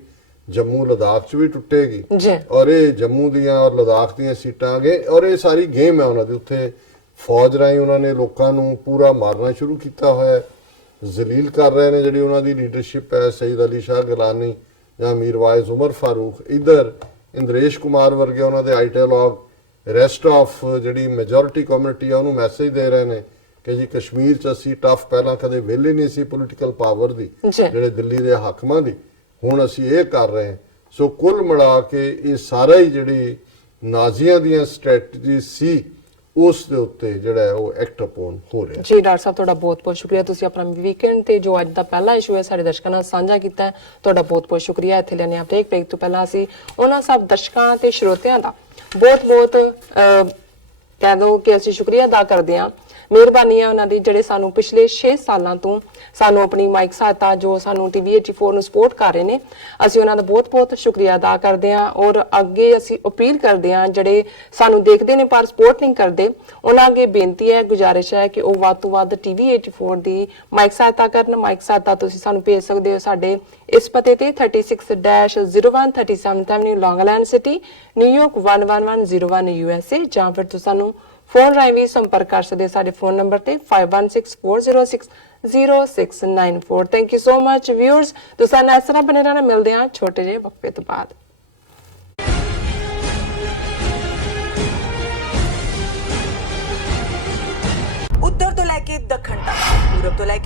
ਜੰਮੂ ਲਦਾਖ 'ਚ ਵੀ ਟੁੱਟੇਗੀ ਔਰ ਇਹ ਜੰਮੂ ਦੀਆਂ ਔਰ ਲਦਾਖ ਦੀਆਂ ਸੀਟਾਂ ਅਗੇ ਔਰ ਇਹ ਸਾਰੀ ਗੇਮ ਹੈ ਉਹਨਾਂ ਦੀ। ਉੱਥੇ ਫੌਜ ਰਾਹੀਂ ਉਹਨਾਂ ਨੇ ਲੋਕਾਂ ਨੂੰ ਪੂਰਾ ਮਾਰਨਾ ਸ਼ੁਰੂ ਕੀਤਾ ਹੋਇਆ, ਜ਼ਲੀਲ ਕਰ ਰਹੇ ਨੇ ਜਿਹੜੀ ਉਹਨਾਂ ਦੀ ਲੀਡਰਸ਼ਿਪ ਹੈ, ਸਈਦ ਅਲੀ ਸ਼ਾਹ ਗਿਲਾਨੀ ਜਾਂ ਮੀਰਵਾਇਜ਼ ਉਮਰ ਫਾਰੂਕ, ਇੱਧਰ ਇੰਦਰੇਸ਼ ਕੁਮਾਰ ਵਰਗੇ ਉਹਨਾਂ ਦੇ ਆਈਡੀਓਲੌਗ ਰੈਸਟ ਆਫ ਜਿਹੜੀ ਮੈਜੋਰਿਟੀ ਕਮਿਊਨਿਟੀ ਆ ਉਹਨੂੰ ਮੈਸੇਜ ਦੇ ਰਹੇ ਨੇ ਕਿ ਜੀ ਕਸ਼ਮੀਰ 'ਚ ਅਸੀਂ ਟਫ ਪਹਿਲਾਂ ਕਦੇ ਵਿਹਲੇ ਨਹੀਂ ਸੀ ਪੋਲੀਟੀਕਲ ਪਾਵਰ ਦੀ, ਜਿਹੜੇ ਦਿੱਲੀ ਦੇ ਹਾਕਮਾਂ ਦੀ, ਹੁਣ ਅਸੀਂ ਇਹ ਕਰ ਰਹੇ ਹਾਂ। ਸੋ ਕੁੱਲ ਮਿਲਾ ਕੇ ਇਹ ਸਾਰਾ ਹੀ ਜਿਹੜੀ ਨਾਜ਼ੀਆਂ ਦੀਆਂ ਸਟ੍ਰੈਟਜੀ ਸੀ ਉਸ ਦੇ ਉੱਤੇ ਜਿਹੜਾ ਉਹ ਐਕਟ ਅਪਨ ਹੋ ਰਿਹਾ। ਜੀ ਡਾਕਟਰ ਸਾਹਿਬ ਤੁਹਾਡਾ ਬਹੁਤ ਬਹੁਤ ਸ਼ੁਕਰੀਆ, ਤੁਸੀਂ ਆਪਣਾ ਵੀਕਐਂਡ ਤੇ ਜੋ ਅੱਜ ਦਾ ਪਹਿਲਾ ਇਸ਼ੂ ਹੈ ਸਾਡੇ ਦਰਸ਼ਕਾਂ ਨਾਲ ਸਾਂਝਾ ਕੀਤਾ, ਤੁਹਾਡਾ ਬਹੁਤ ਬਹੁਤ ਸ਼ੁਕਰੀਆ। ਇੱਥੇ ਲੈਣੇ ਆਪਣੇ ਇੱਕ ਬ੍ਰੇਕ ਤੋਂ ਪਹਿਲਾਂ ਅਸੀਂ ਉਹਨਾਂ ਸਭ ਦਰਸ਼ਕਾਂ ਤੇ ਸਰੋਤਿਆਂ ਦਾ ਬਹੁਤ ਬਹੁਤ ਕਹਿ ਦੋ ਕਿ ਅਸੀਂ ਸ਼ੁਕਰੀਆ ਅਦਾ ਕਰਦੇ ਹਾਂ, ਮਿਹਰਬਾਨੀ ਹੈ ਉਹਨਾਂ ਦੀ ਜਿਹੜੇ ਸਾਨੂੰ ਪਿਛਲੇ 6 ਸਾਲਾਂ ਤੋਂ ਸਾਨੂੰ ਆਪਣੀ ਮਾਈਕ ਸਹਾਇਤਾ ਜੋ ਸਾਨੂੰ TV 84 ਨੂੰ ਸਪੋਰਟ ਕਰ ਰਹੇ ਨੇ, ਅਸੀਂ ਉਹਨਾਂ ਦਾ ਬਹੁਤ ਬਹੁਤ ਸ਼ੁਕਰੀਆ ਅਦਾ ਕਰਦੇ ਹਾਂ। ਔਰ ਅੱਗੇ ਅਸੀਂ ਅਪੀਲ ਕਰਦੇ ਹਾਂ ਜਿਹੜੇ ਸਾਨੂੰ ਦੇਖਦੇ ਨੇ ਪਰ ਸਪੋਰਟ ਨਹੀਂ ਕਰਦੇ, ਉਹਨਾਂ ਅੱਗੇ ਬੇਨਤੀ ਹੈ, ਗੁਜ਼ਾਰਿਸ਼ ਹੈ ਕਿ ਉਹ ਵੱਧ ਤੋਂ ਵੱਧ TV 84 ਦੀ ਮਾਈਕ ਸਹਾਇਤਾ ਕਰਨ। ਮਾਈਕ ਸਹਾਇਤਾ ਤੁਸੀਂ ਸਾਨੂੰ ਭੇਜ ਸਕਦੇ ਹੋ ਸਾਡੇ ਇਸ ਪਤੇ ਤੇ 36-01 37th Avenue, Long Island City, New York 11101 USA, ਜਾਂ ਫਿਰ ਤੁਸੀਂ ਸਾਨੂੰ ਫੋਨ ਰਾਹੀਂ ਵੀ ਸੰਪਰਕ ਕਰ ਸਕਦੇ ਸਾਡੇ ਫੋਨ ਨੰਬਰ ਤੇ 5164060694। Thank you so much viewers, ਤੁਸੀਂ ਨਾਲ ਇਸ ਤਰ੍ਹਾਂ ਬਣੇ ਰਹਿਣਾ। ਮਿਲਦੇ ਹਾਂ ਛੋਟੇ ਜਿਹੇ ਵਕਫੇ ਤੋਂ ਬਾਅਦ। ਉੱਤਰ ਤੋਂ ਲੈ ਕੇ ਦੱਖਣ ਤੱਕ, ਪੂਰਬ ਤੋਂ ਲੈ ਕੇ